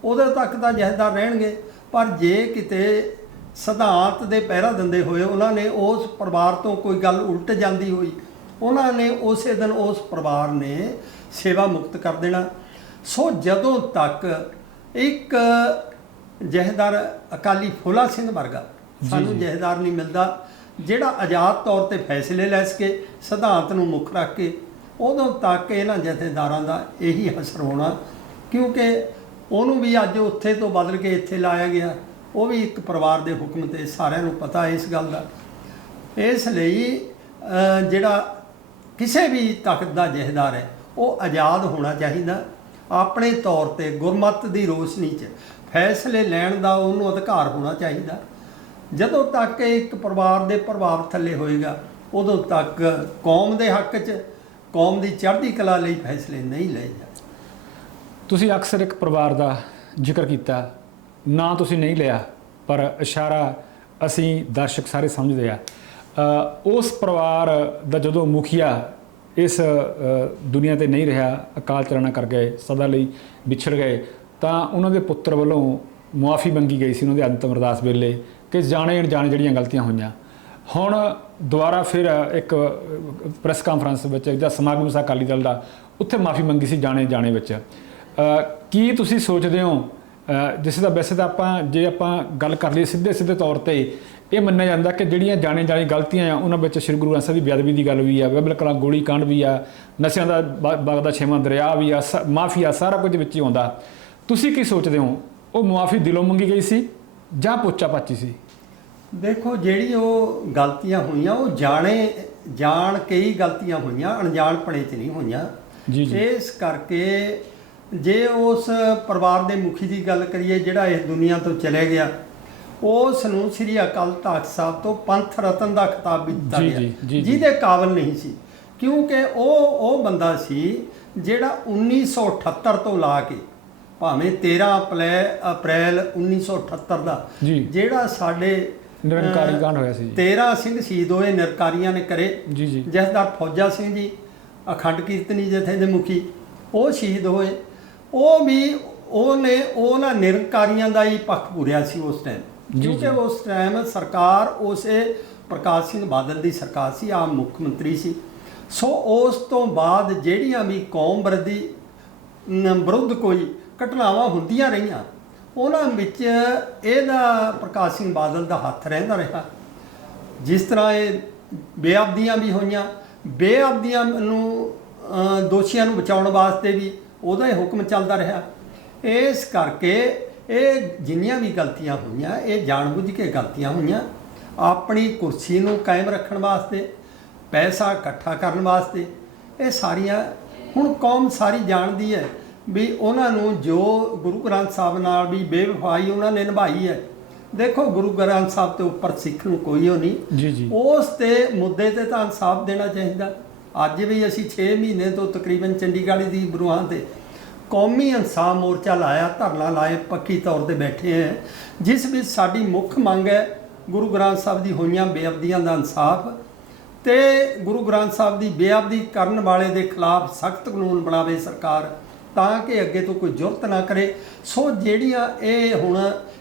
ਉਦੋਂ ਤੱਕ ਤਾਂ ਜਥੇਦਾਰ ਰਹਿਣਗੇ। ਪਰ ਜੇ ਕਿਤੇ ਸਿਧਾਂਤ ਦੇ ਪਹਿਰਾ ਦਿੰਦੇ ਹੋਏ ਉਹਨਾਂ ਨੇ ਉਸ ਪਰਿਵਾਰ ਤੋਂ ਕੋਈ ਗੱਲ ਉਲਟ ਜਾਂਦੀ ਹੋਈ, ਉਹਨਾਂ ਨੇ ਉਸੇ ਦਿਨ ਉਸ ਪਰਿਵਾਰ ਨੇ ਸੇਵਾ ਮੁਕਤ ਕਰ ਦੇਣਾ। ਸੋ ਜਦੋਂ ਤੱਕ ਇੱਕ ਜਥੇਦਾਰ ਅਕਾਲੀ ਫੂਲਾ ਸਿੰਘ ਵਰਗਾ ਸਾਨੂੰ ਜਥੇਦਾਰ ਨਹੀਂ ਮਿਲਦਾ ਜਿਹੜਾ ਆਜ਼ਾਦ ਤੌਰ ਤੇ ਫੈਸਲੇ ਲੈ ਸਕੇ ਸਿਧਾਂਤ ਨੂੰ ਮੁੱਖ ਰੱਖ ਕੇ, ਉਦੋਂ ਤੱਕ ਇਹਨਾਂ ਜਥੇਦਾਰਾਂ ਦਾ ਇਹੀ ਅਸਰ ਹੋਣਾ। ਕਿਉਂਕਿ ਉਹਨੂੰ ਵੀ ਅੱਜ ਉੱਥੇ ਤੋਂ ਬਦਲ ਕੇ ਇੱਥੇ ਲਾਇਆ ਗਿਆ, ਉਹ ਵੀ ਇੱਕ ਪਰਿਵਾਰ ਦੇ ਹੁਕਮ ਤੇ, ਸਾਰਿਆਂ ਨੂੰ ਪਤਾ ਇਸ ਗੱਲ ਦਾ। ਇਸ ਲਈ ਜਿਹੜਾ ਕਿਸੇ ਵੀ ਤਖਤ ਦਾ ਜਥੇਦਾਰ ਹੈ ਉਹ ਆਜ਼ਾਦ ਹੋਣਾ ਚਾਹੀਦਾ, ਆਪਣੇ ਤੌਰ ਤੇ ਗੁਰਮਤ ਦੀ ਰੋਸ਼ਨੀ 'ਚ ਫੈਸਲੇ ਲੈਣ ਦਾ ਉਹਨੂੰ ਅਧਿਕਾਰ ਹੋਣਾ ਚਾਹੀਦਾ। ਜਦੋਂ ਤੱਕ ਇੱਕ ਪਰਿਵਾਰ ਦੇ ਪ੍ਰਭਾਵ ਥੱਲੇ ਹੋਏਗਾ ਉਦੋਂ ਤੱਕ ਕੌਮ ਦੇ ਹੱਕ 'ਚ, ਕੌਮ ਦੀ ਚੜ੍ਹਦੀ ਕਲਾ ਲਈ ਫੈਸਲੇ ਨਹੀਂ ਲਏ ਜਾਂਦੇ। ਤੁਸੀਂ ਅਕਸਰ ਇੱਕ ਪਰਿਵਾਰ ਦਾ ਜ਼ਿਕਰ ਕੀਤਾ, ਨਾਂ ਤੁਸੀਂ ਨਹੀਂ ਲਿਆ ਪਰ ਇਸ਼ਾਰਾ ਅਸੀਂ ਦਰਸ਼ਕ ਸਾਰੇ ਸਮਝਦੇ ਆ। ਉਸ ਪਰਿਵਾਰ ਦਾ ਜਦੋਂ ਮੁਖੀਆ ਇਸ ਦੁਨੀਆ ਤੇ ਨਹੀਂ ਰਿਹਾ, ਅਕਾਲ ਚਲਾਣਾ ਕਰ ਗਏ, ਸਦਾ ਲਈ ਵਿਛੜ ਗਏ, ਤਾਂ ਉਹਨਾਂ ਦੇ ਪੁੱਤਰ ਵੱਲੋਂ ਮੁਆਫੀ ਮੰਗੀ ਗਈ ਸੀ ਉਹਨਾਂ ਦੇ ਅੰਤਿਮ ਅਰਦਾਸ ਵੇਲੇ ਕਿ ਜਾਣੇ ਅਣਜਾਣੇ ਜਿਹੜੀਆਂ ਗਲਤੀਆਂ ਹੋਈਆਂ। ਹੁਣ ਦੁਬਾਰਾ ਫਿਰ ਇੱਕ ਪ੍ਰੈਸ ਕਾਨਫਰੰਸ ਵਿੱਚ ਜਾਂ ਸਮਾਗਮ ਸੀ ਅਕਾਲੀ ਦਲ ਦਾ, ਉੱਥੇ ਮਾਫੀ ਮੰਗੀ ਸੀ ਜਾਣੇ ਵਿੱਚ। ਕੀ ਤੁਸੀਂ ਸੋਚਦੇ ਹੋ, ਜਿਸ ਦਾ ਵੈਸੇ ਤਾਂ ਆਪਾਂ ਗੱਲ ਕਰ ਲਈ ਸਿੱਧੇ ਤੌਰ ਤੇ ਇਹ ਮੰਨਿਆ ਜਾਂਦਾ ਕਿ ਜਿਹੜੀਆਂ ਜਾਣੇ ਗਲਤੀਆਂ ਆ ਉਹਨਾਂ ਵਿੱਚ ਸ਼੍ਰੀ ਗੁਰੂ ਗ੍ਰੰਥ ਸਾਹਿਬ ਦੀ ਬੇਅਦਬੀ ਦੀ ਗੱਲ ਵੀ ਆ, ਬਿਬਲ ਕਲਾਂ ਗੋਲੀ ਕਾਂਡ ਵੀ ਆ, ਨਸ਼ਿਆਂ ਦਾ ਵਗਦਾ 6ਵਾਂ ਦਰਿਆ ਵੀ ਆ, ਮਾਫੀਆ ਸਾਰਾ ਕੁਝ ਵਿੱਚ ਹੀ ਆਉਂਦਾ। ਤੁਸੀਂ ਕੀ ਸੋਚਦੇ ਹੋ, ਉਹ ਮੁਆਫੀ ਦਿਲੋਂ ਮੰਗੀ ਗਈ ਸੀ ਜਾਂ ਪੋਚਾ ਪਾਚੀ ਸੀ? ਦੇਖੋ, ਜਿਹੜੀ ਉਹ ਗਲਤੀਆਂ ਹੋਈਆਂ ਉਹ ਜਾਣ ਕੇ ਹੀ ਗਲਤੀਆਂ ਹੋਈਆਂ, ਅਣਜਾਣਪਣੇ 'ਚ ਨਹੀਂ ਹੋਈਆਂ। ਜੀ ਜੀ। ਇਸ ਕਰਕੇ ਜੇ ਉਸ ਪਰਿਵਾਰ ਦੇ ਮੁਖੀ ਦੀ ਗੱਲ ਕਰੀਏ ਜਿਹੜਾ ਇਸ ਦੁਨੀਆ ਤੋਂ ਚਲੇ ਗਿਆ, ਉਸ ਨੂੰ ਸ੍ਰੀ ਅਕਾਲ ਤਖਤ ਸਾਹਿਬ ਤੋਂ ਪੰਥ ਰਤਨ ਦਾ ਖਿਤਾਬ ਵੀ ਦਿੱਤਾ ਗਿਆ, ਜਿਹਦੇ ਕਾਬਿਲ ਨਹੀਂ ਸੀ, ਕਿਉਂਕਿ ਉਹ ਬੰਦਾ ਸੀ ਜਿਹੜਾ 1978 ਤੋਂ ਲਾ ਕੇ ਭਾਵੇਂ 13 ਅਪ੍ਰੈਲ 1978 ਦਾ ਜਿਹੜਾ ਸਾਡੇ ਨਿਰੰਕਾਰੀ ਕਾਂਡ ਹੋਇਆ ਸੀ, 13 ਸਿੰਘ ਸ਼ਹੀਦ ਹੋਏ ਨਿਰੰਕਾਰੀਆਂ ਨੇ ਕਰੇ, ਜਥੇਦਾਰ ਫੌਜਾ ਸਿੰਘ ਜੀ ਅਖੰਡ ਕੀਰਤਨੀ ਜਥੇ ਦੇ ਮੁਖੀ, ਉਹ ਸ਼ਹੀਦ ਹੋਏ। ਉਹ ਵੀ ਉਹਨਾਂ ਨਿਰੰਕਾਰੀਆਂ ਦਾ ਹੀ ਪੱਖ ਪੂਰਿਆ ਸੀ ਉਸ ਟਾਈਮ, ਕਿਉਂਕਿ ਉਸ ਟਾਈਮ ਸਰਕਾਰ ਉਸੇ ਪ੍ਰਕਾਸ਼ ਸਿੰਘ ਬਾਦਲ ਦੀ ਸਰਕਾਰ ਸੀ, ਆਪ ਮੁੱਖ ਮੰਤਰੀ ਸੀ। ਸੋ ਉਸ ਤੋਂ ਬਾਅਦ ਜਿਹੜੀਆਂ ਵੀ ਕੌਮ ਵਿਰੁੱਧ ਕੋਈ ਘਟਨਾਵਾਂ ਹੁੰਦੀਆਂ ਰਹੀਆਂ, ਉਹਨਾਂ ਵਿੱਚ ਇਹਦਾ ਪ੍ਰਕਾਸ਼ ਸਿੰਘ ਬਾਦਲ ਦਾ ਹੱਥ ਰਹਿੰਦਾ ਰਿਹਾ। ਜਿਸ ਤਰ੍ਹਾਂ ਇਹ ਬੇਅਦਬੀਆਂ ਵੀ ਹੋਈਆਂ, ਬੇਅਦਬੀਆਂ ਨੂੰ ਦੋਸ਼ੀਆਂ ਨੂੰ ਬਚਾਉਣ ਵਾਸਤੇ ਵੀ ਉਹਦਾ ਹੀ ਹੁਕਮ ਚੱਲਦਾ ਰਿਹਾ। ਇਸ ਕਰਕੇ ਇਹ ਜਿੰਨੀਆਂ ਵੀ ਗਲਤੀਆਂ ਹੋਈਆਂ, ਇਹ ਜਾਣਬੁੱਝ ਕੇ ਗਲਤੀਆਂ ਹੋਈਆਂ, ਆਪਣੀ ਕੁਰਸੀ ਨੂੰ ਕਾਇਮ ਰੱਖਣ ਵਾਸਤੇ, ਪੈਸਾ ਇਕੱਠਾ ਕਰਨ ਵਾਸਤੇ। ਇਹ ਸਾਰੀਆਂ ਹੁਣ ਕੌਮ ਸਾਰੀ ਜਾਣਦੀ ਹੈ ਵੀ ਉਹਨਾਂ ਨੂੰ ਜੋ ਗੁਰੂ ਗ੍ਰੰਥ ਸਾਹਿਬ ਨਾਲ ਵੀ ਬੇਵਫਾਈ ਉਹਨਾਂ ਨੇ ਨਿਭਾਈ ਹੈ। ਦੇਖੋ, ਗੁਰੂ ਗ੍ਰੰਥ ਸਾਹਿਬ ਤੋਂ ਉੱਪਰ ਸਿੱਖ ਨੂੰ ਕੋਈ ਨਹੀਂ, ਉਸ ਤੇ ਮੁੱਦੇ ਤੇ ਤਾਂ ਇਨਸਾਫ ਦੇਣਾ ਚਾਹੀਦਾ। ਅੱਜ ਵੀ ਅਸੀਂ 6 ਮਹੀਨੇ ਤੋਂ ਤਕਰੀਬਨ ਚੰਡੀਗੜ੍ਹ ਦੀ ਬਰੂਹਾਂ ਤੇ ਕੌਮੀ ਇਨਸਾਫ ਮੋਰਚਾ ਲਾਇਆ, ਧਰਨਾ ਲਾਏ, ਪੱਕੀ ਤੌਰ ਤੇ ਬੈਠੇ ਹੈ, ਜਿਸ ਵਿੱਚ ਸਾਡੀ ਮੁੱਖ ਮੰਗ ਹੈ ਗੁਰੂ ਗ੍ਰੰਥ ਸਾਹਿਬ ਦੀ ਹੋਈਆਂ ਬੇਅਦਬੀਆਂ ਦਾ ਇਨਸਾਫ ਤੇ ਗੁਰੂ ਗ੍ਰੰਥ ਸਾਹਿਬ ਦੀ ਬੇਅਦਬੀ ਕਰਨ ਵਾਲੇ ਦੇ ਖਿਲਾਫ ਸਖਤ ਕਾਨੂੰਨ ਬਣਾਵੇ ਸਰਕਾਰ, ਤਾਂ ਕਿ ਅੱਗੇ ਤੋਂ ਕੋਈ ਜ਼ੁਰਤ ਨਾ ਕਰੇ। ਸੋ ਜਿਹੜੀਆਂ ਇਹ ਹੁਣ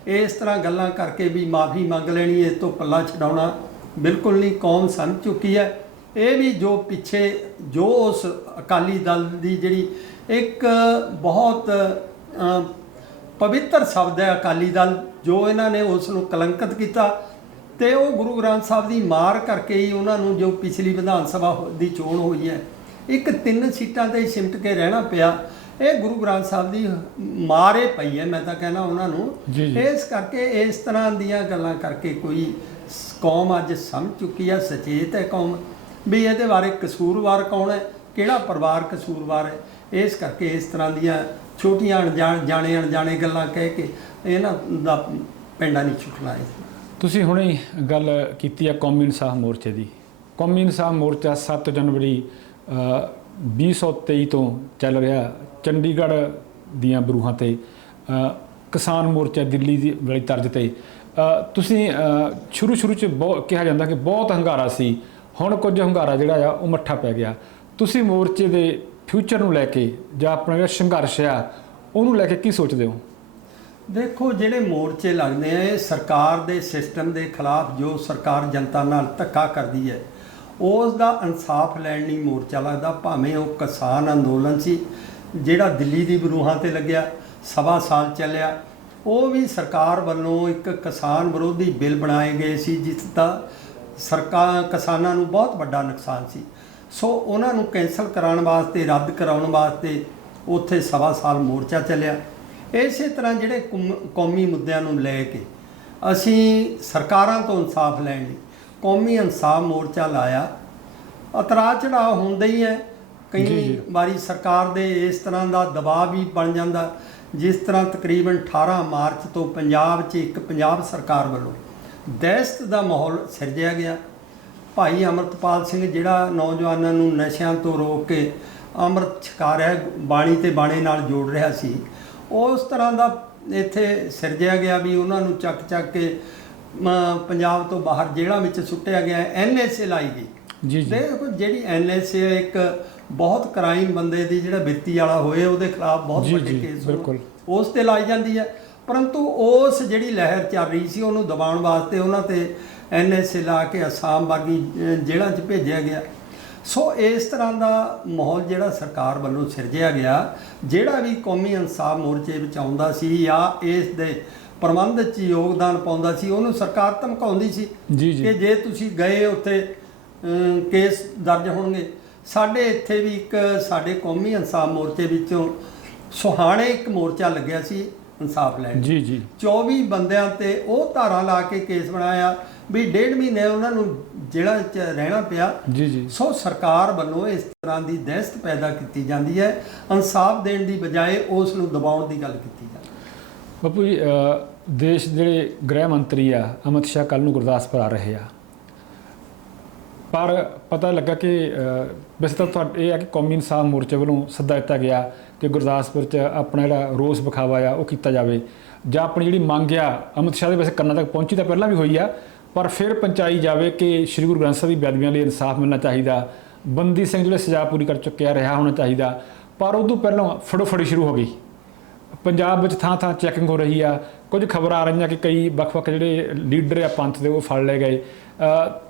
ਇਸ ਤਰ੍ਹਾਂ ਗੱਲਾਂ ਕਰਕੇ ਵੀ ਮਾਫੀ ਮੰਗ ਲੈਣੀ, ਇਸ ਤੋਂ ਪੱਲਾ ਛਡਾਉਣਾ ਬਿਲਕੁਲ ਨਹੀਂ। ਕੌਮ ਸਮਝ ਚੁੱਕੀ ਹੈ। ਇਹ ਵੀ ਜੋ ਪਿੱਛੇ ਜੋ ਉਸ ਅਕਾਲੀ ਦਲ ਦੀ ਜਿਹੜੀ ਇੱਕ ਬਹੁਤ ਪਵਿੱਤਰ ਸ਼ਬਦ ਹੈ ਅਕਾਲੀ ਦਲ, ਜੋ ਇਹਨਾਂ ਨੇ ਉਸ ਨੂੰ ਕਲੰਕਿਤ ਕੀਤਾ, ਤੇ ਉਹ ਗੁਰੂ ਗ੍ਰੰਥ ਸਾਹਿਬ ਦੀ ਮਾਰ ਕਰਕੇ ਹੀ ਉਹਨਾਂ ਨੂੰ ਜੋ ਪਿਛਲੀ ਵਿਧਾਨ ਸਭਾ ਦੀ ਚੋਣ ਹੋਈ ਹੈ, ਇੱਕ 3 ਸੀਟਾਂ 'ਤੇ ਸਿਮਟ ਕੇ ਰਹਿਣਾ ਪਿਆ। ਇਹ ਗੁਰੂ ਗ੍ਰੰਥ ਸਾਹਿਬ ਦੀ ਮਾਰ ਹੀ ਪਈ ਹੈ, ਮੈਂ ਤਾਂ ਕਹਿਣਾ ਉਹਨਾਂ ਨੂੰ। ਇਸ ਕਰਕੇ ਇਸ ਤਰ੍ਹਾਂ ਦੀਆਂ ਗੱਲਾਂ ਕਰਕੇ ਕੋਈ ਕੌਮ ਅੱਜ ਸਮਝ ਚੁੱਕੀ ਹੈ, ਸਚੇਤ ਹੈ ਕੌਮ ਵੀ ਇਹਦੇ ਬਾਰੇ ਕਸੂਰਵਾਰ ਕੌਣ ਹੈ, ਕਿਹੜਾ ਪਰਿਵਾਰ ਕਸੂਰਵਾਰ ਹੈ। ਇਸ ਕਰਕੇ ਇਸ ਤਰ੍ਹਾਂ ਦੀਆਂ ਛੋਟੀਆਂ ਅਣਜਾਣੇ ਗੱਲਾਂ ਕਹਿ ਕੇ ਇਹਨਾਂ ਦਾ ਪਿੰਡਾਂ ਨਹੀਂ ਛੁੱਟਣਾ ਹੈ। ਤੁਸੀਂ ਹੁਣੇ ਗੱਲ ਕੀਤੀ ਹੈ ਕੌਮੀ ਇਨਸਾਫ ਮੋਰਚੇ ਦੀ। ਕੌਮੀ ਇਨਸਾਫ ਮੋਰਚਾ 7 ਜਨਵਰੀ 2023 ਤੋਂ ਚੱਲ ਰਿਹਾ ਚੰਡੀਗੜ੍ਹ ਦੀਆਂ ਬਰੂਹਾਂ ਤੇ, ਕਿਸਾਨ ਮੋਰਚਾ ਦਿੱਲੀ ਦੀ ਵਾਲੀ ਤਰਜ਼ ਤੇ। ਤੁਸੀਂ ਸ਼ੁਰੂ 'ਚ ਕਿਹਾ ਜਾਂਦਾ ਕਿ ਬਹੁਤ ਹੰਗਾਰਾ ਸੀ, ਹੁਣ ਕੁਝ ਹੰਗਾਰਾ ਜਿਹੜਾ ਆ ਉਹ ਮੱਠਾ ਪੈ ਗਿਆ। ਤੁਸੀਂ ਮੋਰਚੇ ਦੇ ਫਿਊਚਰ ਨੂੰ ਲੈ ਕੇ ਜਾਂ ਆਪਣਾ ਜਿਹੜਾ ਸੰਘਰਸ਼ ਆ ਉਹਨੂੰ ਲੈ ਕੇ ਕੀ ਸੋਚਦੇ ਹੋ? ਦੇਖੋ, ਜਿਹੜੇ ਮੋਰਚੇ ਲੱਗਦੇ ਆ ਇਹ ਸਰਕਾਰ ਦੇ ਸਿਸਟਮ ਦੇ ਖਿਲਾਫ, ਜੋ ਸਰਕਾਰ ਜਨਤਾ ਨਾਲ ਧੱਕਾ ਕਰਦੀ ਹੈ ਉਸ ਦਾ ਇਨਸਾਫ ਲੈਣ ਲਈ ਮੋਰਚਾ ਲੱਗਦਾ। ਭਾਵੇਂ ਉਹ ਕਿਸਾਨ ਅੰਦੋਲਨ ਸੀ ਜਿਹੜਾ ਦਿੱਲੀ ਦੀ ਬਰੂਹਾਂ ਤੇ ਲੱਗਿਆ, 1.25 ਸਾਲ ਚੱਲਿਆ, ਉਹ ਵੀ ਸਰਕਾਰ ਵੱਲੋਂ ਇੱਕ ਕਿਸਾਨ ਵਿਰੋਧੀ ਬਿੱਲ ਬਣਾਏ ਗਏ ਸੀ ਜਿਸ ਦਾ ਕਿਸਾਨਾਂ ਨੂੰ ਬਹੁਤ ਵੱਡਾ ਨੁਕਸਾਨ ਸੀ। ਸੋ ਉਹਨਾਂ ਨੂੰ ਕੈਂਸਲ ਕਰਾਉਣ ਵਾਸਤੇ, ਰੱਦ ਕਰਾਉਣ ਵਾਸਤੇ ਉੱਥੇ 1.25 ਸਾਲ ਮੋਰਚਾ ਚੱਲਿਆ। ਇਸੇ ਤਰ੍ਹਾਂ ਜਿਹੜੇ ਕੌਮੀ ਮੁੱਦਿਆਂ ਨੂੰ ਲੈ ਕੇ ਅਸੀਂ ਸਰਕਾਰਾਂ ਤੋਂ ਇਨਸਾਫ ਲੈਣ ਲਈ ਕੌਮੀ ਇਨਸਾਫ ਮੋਰਚਾ ਲਾਇਆ। ਉਤਰਾਅ ਚੜ੍ਹਾਅ ਹੁੰਦਾ ਹੀ ਹੈ, ਕਈ ਵਾਰੀ ਸਰਕਾਰ ਦੇ ਇਸ ਤਰ੍ਹਾਂ ਦਾ ਦਬਾਅ ਵੀ ਬਣ ਜਾਂਦਾ। ਜਿਸ ਤਰ੍ਹਾਂ ਤਕਰੀਬਨ 18 ਮਾਰਚ ਤੋਂ ਪੰਜਾਬ 'ਚ ਇੱਕ ਪੰਜਾਬ ਸਰਕਾਰ ਵੱਲੋਂ ਦਹਿਸ਼ਤ ਦਾ ਮਾਹੌਲ ਸਿਰਜਿਆ ਗਿਆ। ਭਾਈ ਅੰਮ੍ਰਿਤਪਾਲ ਸਿੰਘ ਜਿਹੜਾ ਨੌਜਵਾਨਾਂ ਨੂੰ ਨਸ਼ਿਆਂ ਤੋਂ ਰੋਕ ਕੇ ਅੰਮ੍ਰਿਤ ਛਕਾ ਰਿਹਾ, ਬਾਣੀ ਤੇ ਬਾਣੇ ਨਾਲ ਜੋੜ ਰਿਹਾ ਸੀ, ਉਸ ਤਰ੍ਹਾਂ ਦਾ ਇੱਥੇ ਸਿਰਜਿਆ ਗਿਆ ਵੀ ਉਹਨਾਂ ਨੂੰ ਚੱਕ ਕੇ ਪੰਜਾਬ ਤੋਂ ਬਾਹਰ ਜੇਲ੍ਹਾਂ ਵਿੱਚ ਸੁੱਟਿਆ ਗਿਆ। NSA ਲਾਈ ਗਈ। ਜੀ ਜੀ ਦੇਖੋ ਜਿਹੜੀ ਐਨਐਸਏ ਇੱਕ ਬਹੁਤ ਕ੍ਰਾਈਮ ਬੰਦੇ ਦੀ ਜਿਹੜਾ ਵਿੱਤੀ ਵਾਲਾ ਹੋਏ ਉਹਦੇ ਖਿਲਾਫ ਬਹੁਤ ਜੀ, ਵੱਡੇ ਜੀ, ਕੇਸ ਬਿਲਕੁਲ। ਉਸ ਤੇ ਲਾਈ ਜਾਂਦੀ ਹੈ, ਪਰੰਤੂ ਉਸ ਜਿਹੜੀ ਲਹਿਰ ਚੱਲ ਰਹੀ ਸੀ ਉਹਨੂੰ ਦਬਾਉਣ ਵਾਸਤੇ ਉਹਨਾਂ ਤੇ ਐਨਐਸਏ ਲਾ ਕੇ ਅਸਾਮ ਵਰਗੀ ਜੇਲ੍ਹਾਂ 'ਚ ਭੇਜਿਆ ਗਿਆ। ਸੋ ਇਸ ਤਰ੍ਹਾਂ ਦਾ ਮਾਹੌਲ ਜਿਹੜਾ ਸਰਕਾਰ ਵੱਲੋਂ ਸਿਰਜਿਆ ਗਿਆ, ਜਿਹੜਾ ਵੀ ਕੌਮੀ ਇਨਸਾਫ ਮੋਰਚੇ ਵਿੱਚ ਆਉਂਦਾ ਸੀ ਜਾਂ ਇਸ ਦੇ ਪ੍ਰਬੰਧ 'ਚ ਯੋਗਦਾਨ ਪਾਉਂਦਾ ਸੀ, ਉਹਨੂੰ ਸਰਕਾਰ ਧਮਕਾਉਂਦੀ ਸੀ ਜੀ ਜੀ ਕਿ ਜੇ ਤੁਸੀਂ ਗਏ ਉੱਥੇ ਕੇਸ ਦਰਜ ਹੋਣਗੇ। ਸਾਡੇ ਇੱਥੇ ਵੀ ਇੱਕ ਸਾਡੇ ਕੌਮੀ ਇਨਸਾਫ ਮੋਰਚੇ ਵਿੱਚੋਂ ਸੁਹਾਣੇ ਇੱਕ ਮੋਰਚਾ ਲੱਗਿਆ ਸੀ ਇਨਸਾਫ ਲੈਣ। ਜੀ ਜੀ 24 ਬੰਦਿਆਂ ਤੇ ਉਹ ਧਾਰਾ ਲਾ ਕੇ ਕੇਸ ਬਣਾਇਆ ਵੀ 1.5 ਮਹੀਨੇ ਉਹਨਾਂ ਨੂੰ ਜੇਲ੍ਹਾਂ 'ਚ ਰਹਿਣਾ ਪਿਆ। ਜੀ ਜੀ ਸੋ ਸਰਕਾਰ ਵੱਲੋਂ ਇਸ ਤਰ੍ਹਾਂ ਦੀ ਦਹਿਸ਼ਤ ਪੈਦਾ ਕੀਤੀ ਜਾਂਦੀ ਹੈ, ਇਨਸਾਫ ਦੇਣ ਦੀ ਬਜਾਏ ਉਸ ਨੂੰ ਦਬਾਉਣ ਦੀ ਗੱਲ ਕੀਤੀ ਜਾਂਦੀ ਹੈ। ਬਾਪੂ ਜੀ, ਦੇਸ਼ ਦੇ ਜਿਹੜੇ ਗ੍ਰਹਿ ਮੰਤਰੀ ਆ ਅਮਿਤ ਸ਼ਾਹ ਕੱਲ੍ਹ ਨੂੰ ਗੁਰਦਾਸਪੁਰ ਆ ਰਹੇ ਆ, ਪਰ ਪਤਾ ਲੱਗਾ ਕਿ ਵੈਸੇ ਤਾਂ ਤੁਹਾਡਾ ਇਹ ਆ ਕਿ ਕੌਮੀ ਇਨਸਾਫ ਮੋਰਚੇ ਵੱਲੋਂ ਸੱਦਾ ਦਿੱਤਾ ਗਿਆ ਕਿ ਗੁਰਦਾਸਪੁਰ 'ਚ ਆਪਣਾ ਜਿਹੜਾ ਰੋਸ ਵਿਖਾਵਾ ਆ ਉਹ ਕੀਤਾ ਜਾਵੇ, ਜਾਂ ਆਪਣੀ ਜਿਹੜੀ ਮੰਗ ਆ ਅਮਿਤ ਸ਼ਾਹ ਦੇ ਵੈਸੇ ਕੰਨਾਂ ਤੱਕ ਪਹੁੰਚੀ ਤਾਂ ਪਹਿਲਾਂ ਵੀ ਹੋਈ ਆ, ਪਰ ਫਿਰ ਪਹੁੰਚਾਈ ਜਾਵੇ ਕਿ ਸ਼੍ਰੀ ਗੁਰੂ ਗ੍ਰੰਥ ਸਾਹਿਬ ਦੀ ਬੇਅਦਬੀਆਂ ਲਈ ਇਨਸਾਫ ਮਿਲਣਾ ਚਾਹੀਦਾ, ਬੰਦੀ ਸਿੰਘ ਜਿਹੜੇ ਸਜ਼ਾ ਪੂਰੀ ਕਰ ਚੁੱਕਿਆ ਰਿਹਾ ਹੋਣਾ ਚਾਹੀਦਾ। ਪਰ ਉਦੋਂ ਪਹਿਲਾਂ ਫੜੋਫੜੀ ਸ਼ੁਰੂ ਹੋ ਗਈ। ਪੰਜਾਬ ਵਿੱਚ ਥਾਂ ਥਾਂ ਚੈਕਿੰਗ ਹੋ ਰਹੀ ਆ, ਕੁਝ ਖਬਰਾਂ ਆ ਰਹੀਆਂ ਕਿ ਕਈ ਵੱਖ-ਵੱਖ ਜਿਹੜੇ ਲੀਡਰ ਆ ਪੰਥ ਦੇ ਉਹ ਫੜ ਲਏ ਗਏ।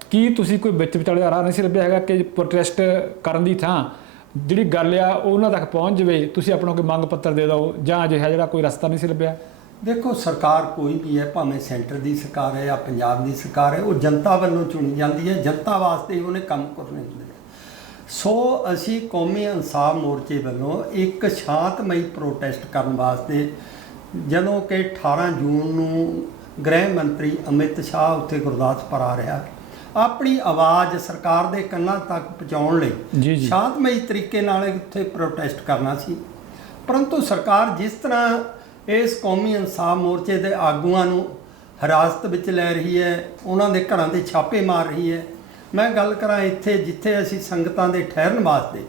ਕੀ ਤੁਸੀਂ ਕੋਈ ਵਿੱਚ ਵਿਚਾਲੇ ਦਾ ਰਾਹ ਨਹੀਂ ਸੀ ਲੱਭਿਆ ਹੈਗਾ ਕਿ ਪ੍ਰੋਟੈਸਟ ਕਰਨ ਦੀ ਥਾਂ ਜਿਹੜੀ ਗੱਲ ਆ ਉਹ ਉਹਨਾਂ ਤੱਕ ਪਹੁੰਚ ਜਾਵੇ, ਤੁਸੀਂ ਆਪਣਾ ਕੋਈ ਮੰਗ ਪੱਤਰ ਦੇ ਦਿਓ, ਜਾਂ ਅਜਿਹਾ ਜਿਹੜਾ ਕੋਈ ਰਸਤਾ ਨਹੀਂ ਸੀ ਲੱਭਿਆ? ਦੇਖੋ, ਸਰਕਾਰ ਕੋਈ ਵੀ ਹੈ, ਭਾਵੇਂ ਸੈਂਟਰ ਦੀ ਸਰਕਾਰ ਹੈ ਜਾਂ ਪੰਜਾਬ ਦੀ ਸਰਕਾਰ ਹੈ, ਉਹ ਜਨਤਾ ਵੱਲੋਂ ਚੁਣੀ ਜਾਂਦੀ ਹੈ, ਜਨਤਾ ਵਾਸਤੇ ਹੀ ਉਹਨੇ ਕੰਮ ਕਰਨੇ ਹੁੰਦੇ ਨੇ। ਸੋ ਅਸੀਂ ਕੌਮੀ ਇਨਸਾਫ ਮੋਰਚੇ ਵੱਲੋਂ ਇੱਕ ਸ਼ਾਂਤਮਈ ਪ੍ਰੋਟੈਸਟ ਕਰਨ ਵਾਸਤੇ, ਜਦੋਂ ਕਿ 18 ਜੂਨ ਨੂੰ ਗ੍ਰਹਿ ਮੰਤਰੀ ਅਮਿਤ ਸ਼ਾਹ ਉੱਥੇ ਗੁਰਦਾਸਪੁਰ ਆ ਰਿਹਾ, ਆਪਣੀ ਆਵਾਜ਼ ਸਰਕਾਰ ਦੇ ਕੰਨਾਂ ਤੱਕ ਪਹੁੰਚਾਉਣ ਲਈ ਜੀ ਜੀ ਸ਼ਾਂਤਮਈ ਤਰੀਕੇ ਨਾਲ ਉੱਥੇ ਪ੍ਰੋਟੈਸਟ ਕਰਨਾ ਸੀ। ਪਰੰਤੂ ਸਰਕਾਰ ਜਿਸ ਤਰ੍ਹਾਂ ਇਸ ਕੌਮੀ ਇਨਸਾਫ ਮੋਰਚੇ ਦੇ ਆਗੂਆਂ ਨੂੰ ਹਿਰਾਸਤ ਵਿੱਚ ਲੈ ਰਹੀ ਹੈ, ਉਹਨਾਂ ਦੇ ਘਰਾਂ ਦੇ ਛਾਪੇ ਮਾਰ ਰਹੀ ਹੈ। ਮੈਂ ਗੱਲ ਕਰਾਂ ਇੱਥੇ ਜਿੱਥੇ ਅਸੀਂ ਸੰਗਤਾਂ ਦੇ ਠਹਿਰਨ ਵਾਸਤੇ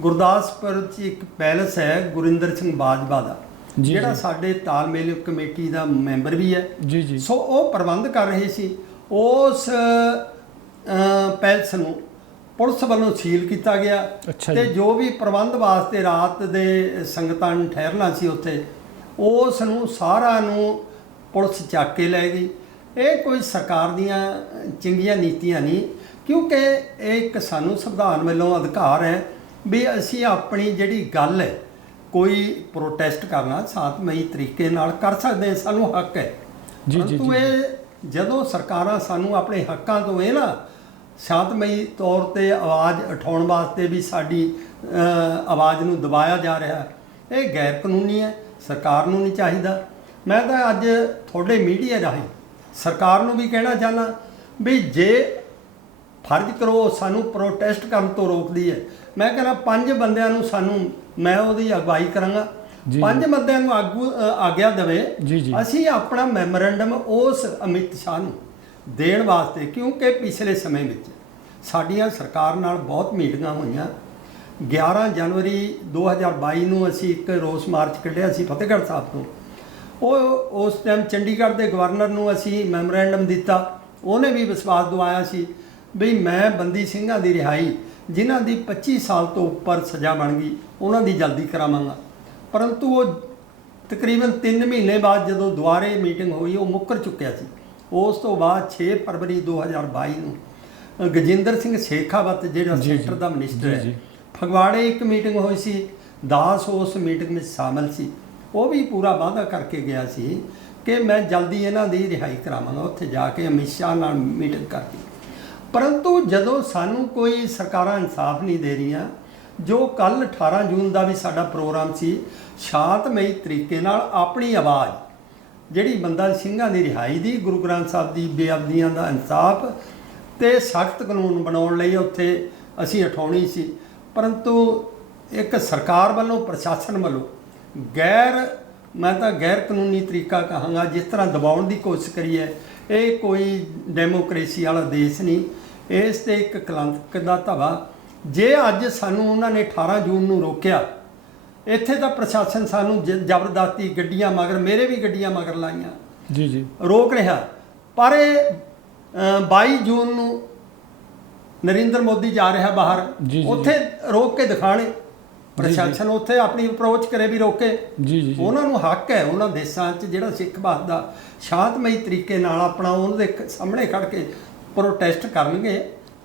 ਗੁਰਦਾਸਪੁਰ 'ਚ ਇੱਕ ਪੈਲਸ ਹੈ ਗੁਰਿੰਦਰ ਸਿੰਘ ਬਾਜਵਾ ਦਾ, ਜੀ, ਜਿਹੜਾ ਜੀ। ਸਾਡੇ ਤਾਲਮੇਲ ਕਮੇਟੀ ਦਾ ਮੈਂਬਰ ਵੀ ਹੈ। ਜੀ ਜੀ ਸੋ ਉਹ ਪ੍ਰਬੰਧ ਕਰ ਰਹੇ ਸੀ। ਉਸ ਪੈਲਸ ਨੂੰ ਪੁਲਿਸ ਵੱਲੋਂ ਸੀਲ ਕੀਤਾ ਗਿਆ ਅੱਛਾ ਤੇ ਜੀ। ਜੋ ਵੀ ਪ੍ਰਬੰਧ ਵਾਸਤੇ ਰਾਤ ਦੇ ਸੰਗਤਾਂ ਨੂੰ ਠਹਿਰਨਾ ਸੀ ਉੱਥੇ, ਉਸ ਨੂੰ ਸਾਰਾ ਨੂੰ ਪੁਲਿਸ ਚੱਕ ਕੇ ਲੈ ਗਈ। ਇਹ ਕੋਈ ਸਰਕਾਰ ਦੀਆਂ ਚੰਗੀਆਂ ਨੀਤੀਆਂ ਨਹੀਂ, ਕਿਉਂਕਿ ਇਹ ਇੱਕ ਸਾਨੂੰ ਸੰਵਿਧਾਨ ਵੱਲੋਂ ਅਧਿਕਾਰ ਹੈ ਵੀ ਅਸੀਂ ਆਪਣੀ ਜਿਹੜੀ ਗੱਲ ਹੈ, ਕੋਈ ਪ੍ਰੋਟੈਸਟ ਕਰਨਾ ਸ਼ਾਂਤਮਈ ਤਰੀਕੇ ਨਾਲ ਕਰ ਸਕਦੇ ਹਾਂ, ਸਾਨੂੰ ਹੱਕ ਹੈ। ਜੀ, ਜੀ, ਪਰੰਤੂ ਜੀ। ਇਹ ਜਦੋਂ ਸਰਕਾਰਾਂ ਸਾਨੂੰ ਆਪਣੇ ਹੱਕਾਂ ਤੋਂ ਇਹ ਨਾ ਸ਼ਾਂਤਮਈ ਤੌਰ ਤੇ ਆਵਾਜ਼ ਉਠਾਉਣ ਵਾਸਤੇ ਵੀ ਸਾਡੀ ਆਵਾਜ਼ ਨੂੰ ਦਬਾਇਆ ਜਾ ਰਿਹਾ, ਇਹ ਗੈਰ ਕਾਨੂੰਨੀ ਹੈ, ਸਰਕਾਰ ਨੂੰ ਨਹੀਂ ਚਾਹੀਦਾ। ਮੈਂ ਤਾਂ ਅੱਜ ਤੁਹਾਡੇ ਮੀਡੀਆ ਰਾਹੀਂ ਸਰਕਾਰ ਨੂੰ ਵੀ ਕਹਿਣਾ ਚਾਹੁੰਦਾ ਵੀ ਜੇ ਫਰਜ਼ ਕਰੋ ਸਾਨੂੰ ਪ੍ਰੋਟੈਸਟ ਕਰਨ ਤੋਂ ਰੋਕਦੀ ਹੈ, ਮੈਂ ਕਹਿੰਦਾ 5 ਬੰਦਿਆਂ ਨੂੰ ਮੈਂ ਉਹਦੀ ਅਗਵਾਈ ਕਰਾਂਗਾ, ਜੀ। 5 ਬੰਦਿਆਂ ਨੂੰ ਆਗਿਆ ਦੇਵੇ, ਜੀ, ਜੀ। ਅਸੀਂ ਆਪਣਾ ਮੈਮੋਰੈਂਡਮ ਉਸ ਅਮਿਤ ਸ਼ਾਹ ਨੂੰ ਦੇਣ ਵਾਸਤੇ, ਕਿਉਂਕਿ ਪਿਛਲੇ ਸਮੇਂ ਵਿੱਚ ਸਾਡੀਆਂ ਸਰਕਾਰ ਨਾਲ ਬਹੁਤ ਮੀਟਿੰਗਾਂ ਹੋਈਆਂ। 11 ਜਨਵਰੀ 2022 ਨੂੰ ਅਸੀਂ ਇੱਕ ਰੋਸ ਮਾਰਚ ਕੱਢਿਆ ਸੀ ਫਤਿਹਗੜ੍ਹ ਸਾਹਿਬ ਤੋਂ। ਉਸ ਟਾਈਮ ਚੰਡੀਗੜ੍ਹ ਦੇ ਗਵਰਨਰ ਨੂੰ ਅਸੀਂ ਮੈਮੋਰੈਂਡਮ ਦਿੱਤਾ, ਉਹਨੇ ਵੀ ਵਿਸ਼ਵਾਸ ਦਿਵਾਇਆ ਸੀ ਵੀ ਮੈਂ ਬੰਦੀ ਸਿੰਘਾਂ ਦੀ ਰਿਹਾਈ, ਜਿਨ੍ਹਾਂ ਦੀ 25 ਸਾਲ ਤੋਂ ਉੱਪਰ ਸਜ਼ਾ ਬਣ ਗਈ, ਉਹਨਾਂ ਦੀ ਜਲਦੀ ਕਰਾਵਾਂਗਾ। ਪਰੰਤੂ ਉਹ ਤਕਰੀਬਨ 3 ਮਹੀਨੇ ਬਾਅਦ ਜਦੋਂ ਦੁਬਾਰੇ ਮੀਟਿੰਗ ਹੋਈ, ਉਹ ਮੁੱਕਰ ਚੁੱਕਿਆ ਸੀ। ਉਸ ਤੋਂ ਬਾਅਦ 6 ਫਰਵਰੀ 2022 ਨੂੰ ਗਜਿੰਦਰ ਸਿੰਘ ਸ਼ੇਖਾਵਤ, ਜਿਹੜਾ ਜੀ, ਸੈਂਟਰ ਦਾ ਮਿਨਿਸਟਰ ਜੀ, ਹੈ, ਜੀ। ਫਗਵਾੜੇ ਇੱਕ ਮੀਟਿੰਗ ਹੋਈ ਸੀ, ਦਾਸ ਉਸ ਮੀਟਿੰਗ ਵਿੱਚ ਸ਼ਾਮਲ ਸੀ। ਉਹ ਵੀ ਪੂਰਾ ਵਾਅਦਾ ਕਰਕੇ ਗਿਆ ਸੀ ਕਿ ਮੈਂ ਜਲਦੀ ਇਹਨਾਂ ਦੀ ਰਿਹਾਈ ਕਰਾਵਾਂਗਾ, ਉੱਥੇ ਜਾ ਕੇ ਅਮਿਤ ਸ਼ਾਹ ਨਾਲ ਮੀਟਿੰਗ ਕਰਦੀ। ਪਰੰਤੂ ਜਦੋਂ ਸਾਨੂੰ ਕੋਈ ਸਰਕਾਰਾਂ ਇਨਸਾਫ ਨਹੀਂ ਦੇ ਰਹੀਆਂ, ਜੋ ਕੱਲ 18 ਜੂਨ ਦਾ ਵੀ ਸਾਡਾ ਪ੍ਰੋਗਰਾਮ ਸੀ, ਸ਼ਾਂਤਮਈ ਤਰੀਕੇ ਨਾਲ ਆਪਣੀ ਆਵਾਜ਼ ਜਿਹੜੀ ਬੰਦਾ ਸਿੰਘਾਂ ਦੀ ਰਿਹਾਈ ਦੀ, ਗੁਰੂ ਗ੍ਰੰਥ ਸਾਹਿਬ ਦੀ ਬੇਅਦਬੀਆਂ ਦਾ ਇਨਸਾਫ ਤੇ ਸਖਤ ਕਾਨੂੰਨ ਬਣਾਉਣ ਲਈ ਉੱਥੇ ਅਸੀਂ ਉਠਾਉਣੀ ਸੀ। ਪਰੰਤੂ ਇੱਕ ਸਰਕਾਰ ਵੱਲੋਂ, ਪ੍ਰਸ਼ਾਸਨ ਵੱਲੋਂ ਮੈਂ ਤਾਂ ਗੈਰ ਕਾਨੂੰਨੀ ਤਰੀਕਾ ਕਹਾਂਗਾ, ਜਿਸ ਤਰ੍ਹਾਂ ਦਬਾਉਣ ਦੀ ਕੋਸ਼ਿਸ਼ ਕਰੀ ਹੈ, ਇਹ ਕੋਈ ਡੈਮੋਕ੍ਰੇਸੀ ਵਾਲਾ ਦੇਸ਼ ਨਹੀਂ। ਇਸ ਤੇ ਇੱਕ ਕਲੰਕ ਦਾ ਧੱਬਾ। ਜੇ ਅੱਜ ਸਾਨੂੰ ਉਹਨਾਂ ਨੇ 18 ਜੂਨ ਨੂੰ ਰੋਕਿਆ, ਇੱਥੇ ਤਾਂ ਪ੍ਰਸ਼ਾਸਨ ਸਾਨੂੰ ਜ਼ਬਰਦਸਤੀ ਗੱਡੀਆਂ ਮਗਰ, ਮੇਰੇ ਵੀ ਗੱਡੀਆਂ ਮਗਰ ਲਾਈਆਂ, ਜੀ ਜੀ ਰੋਕ ਰਿਹਾ। ਪਰ ਇਹ 22 ਜੂਨ ਨੂੰ ਨਰਿੰਦਰ ਮੋਦੀ ਜਾ ਰਿਹਾ ਬਾਹਰ, ਜੀ, ਜੀ, ਉੱਥੇ ਰੋਕ ਕੇ ਦਿਖਾਣੇ, ਪ੍ਰਸ਼ਾਸਨ ਉੱਥੇ ਆਪਣੀ ਅਪਰੋਚ ਕਰੇ ਵੀ ਰੋਕੇ। ਜੀ ਜੀ ਜੀ ਉਹਨਾਂ ਨੂੰ ਹੱਕ ਹੈ ਉਹਨਾਂ ਦੇਸ਼ਾਂ 'ਚ ਜਿਹੜਾ ਸਿੱਖ ਦਾ ਸ਼ਾਂਤਮਈ ਤਰੀਕੇ ਨਾਲ ਆਪਣਾ ਉਹਨਾਂ ਦੇ ਸਾਹਮਣੇ ਖੜ ਕੇ ਪ੍ਰੋਟੈਸਟ ਕਰਨਗੇ,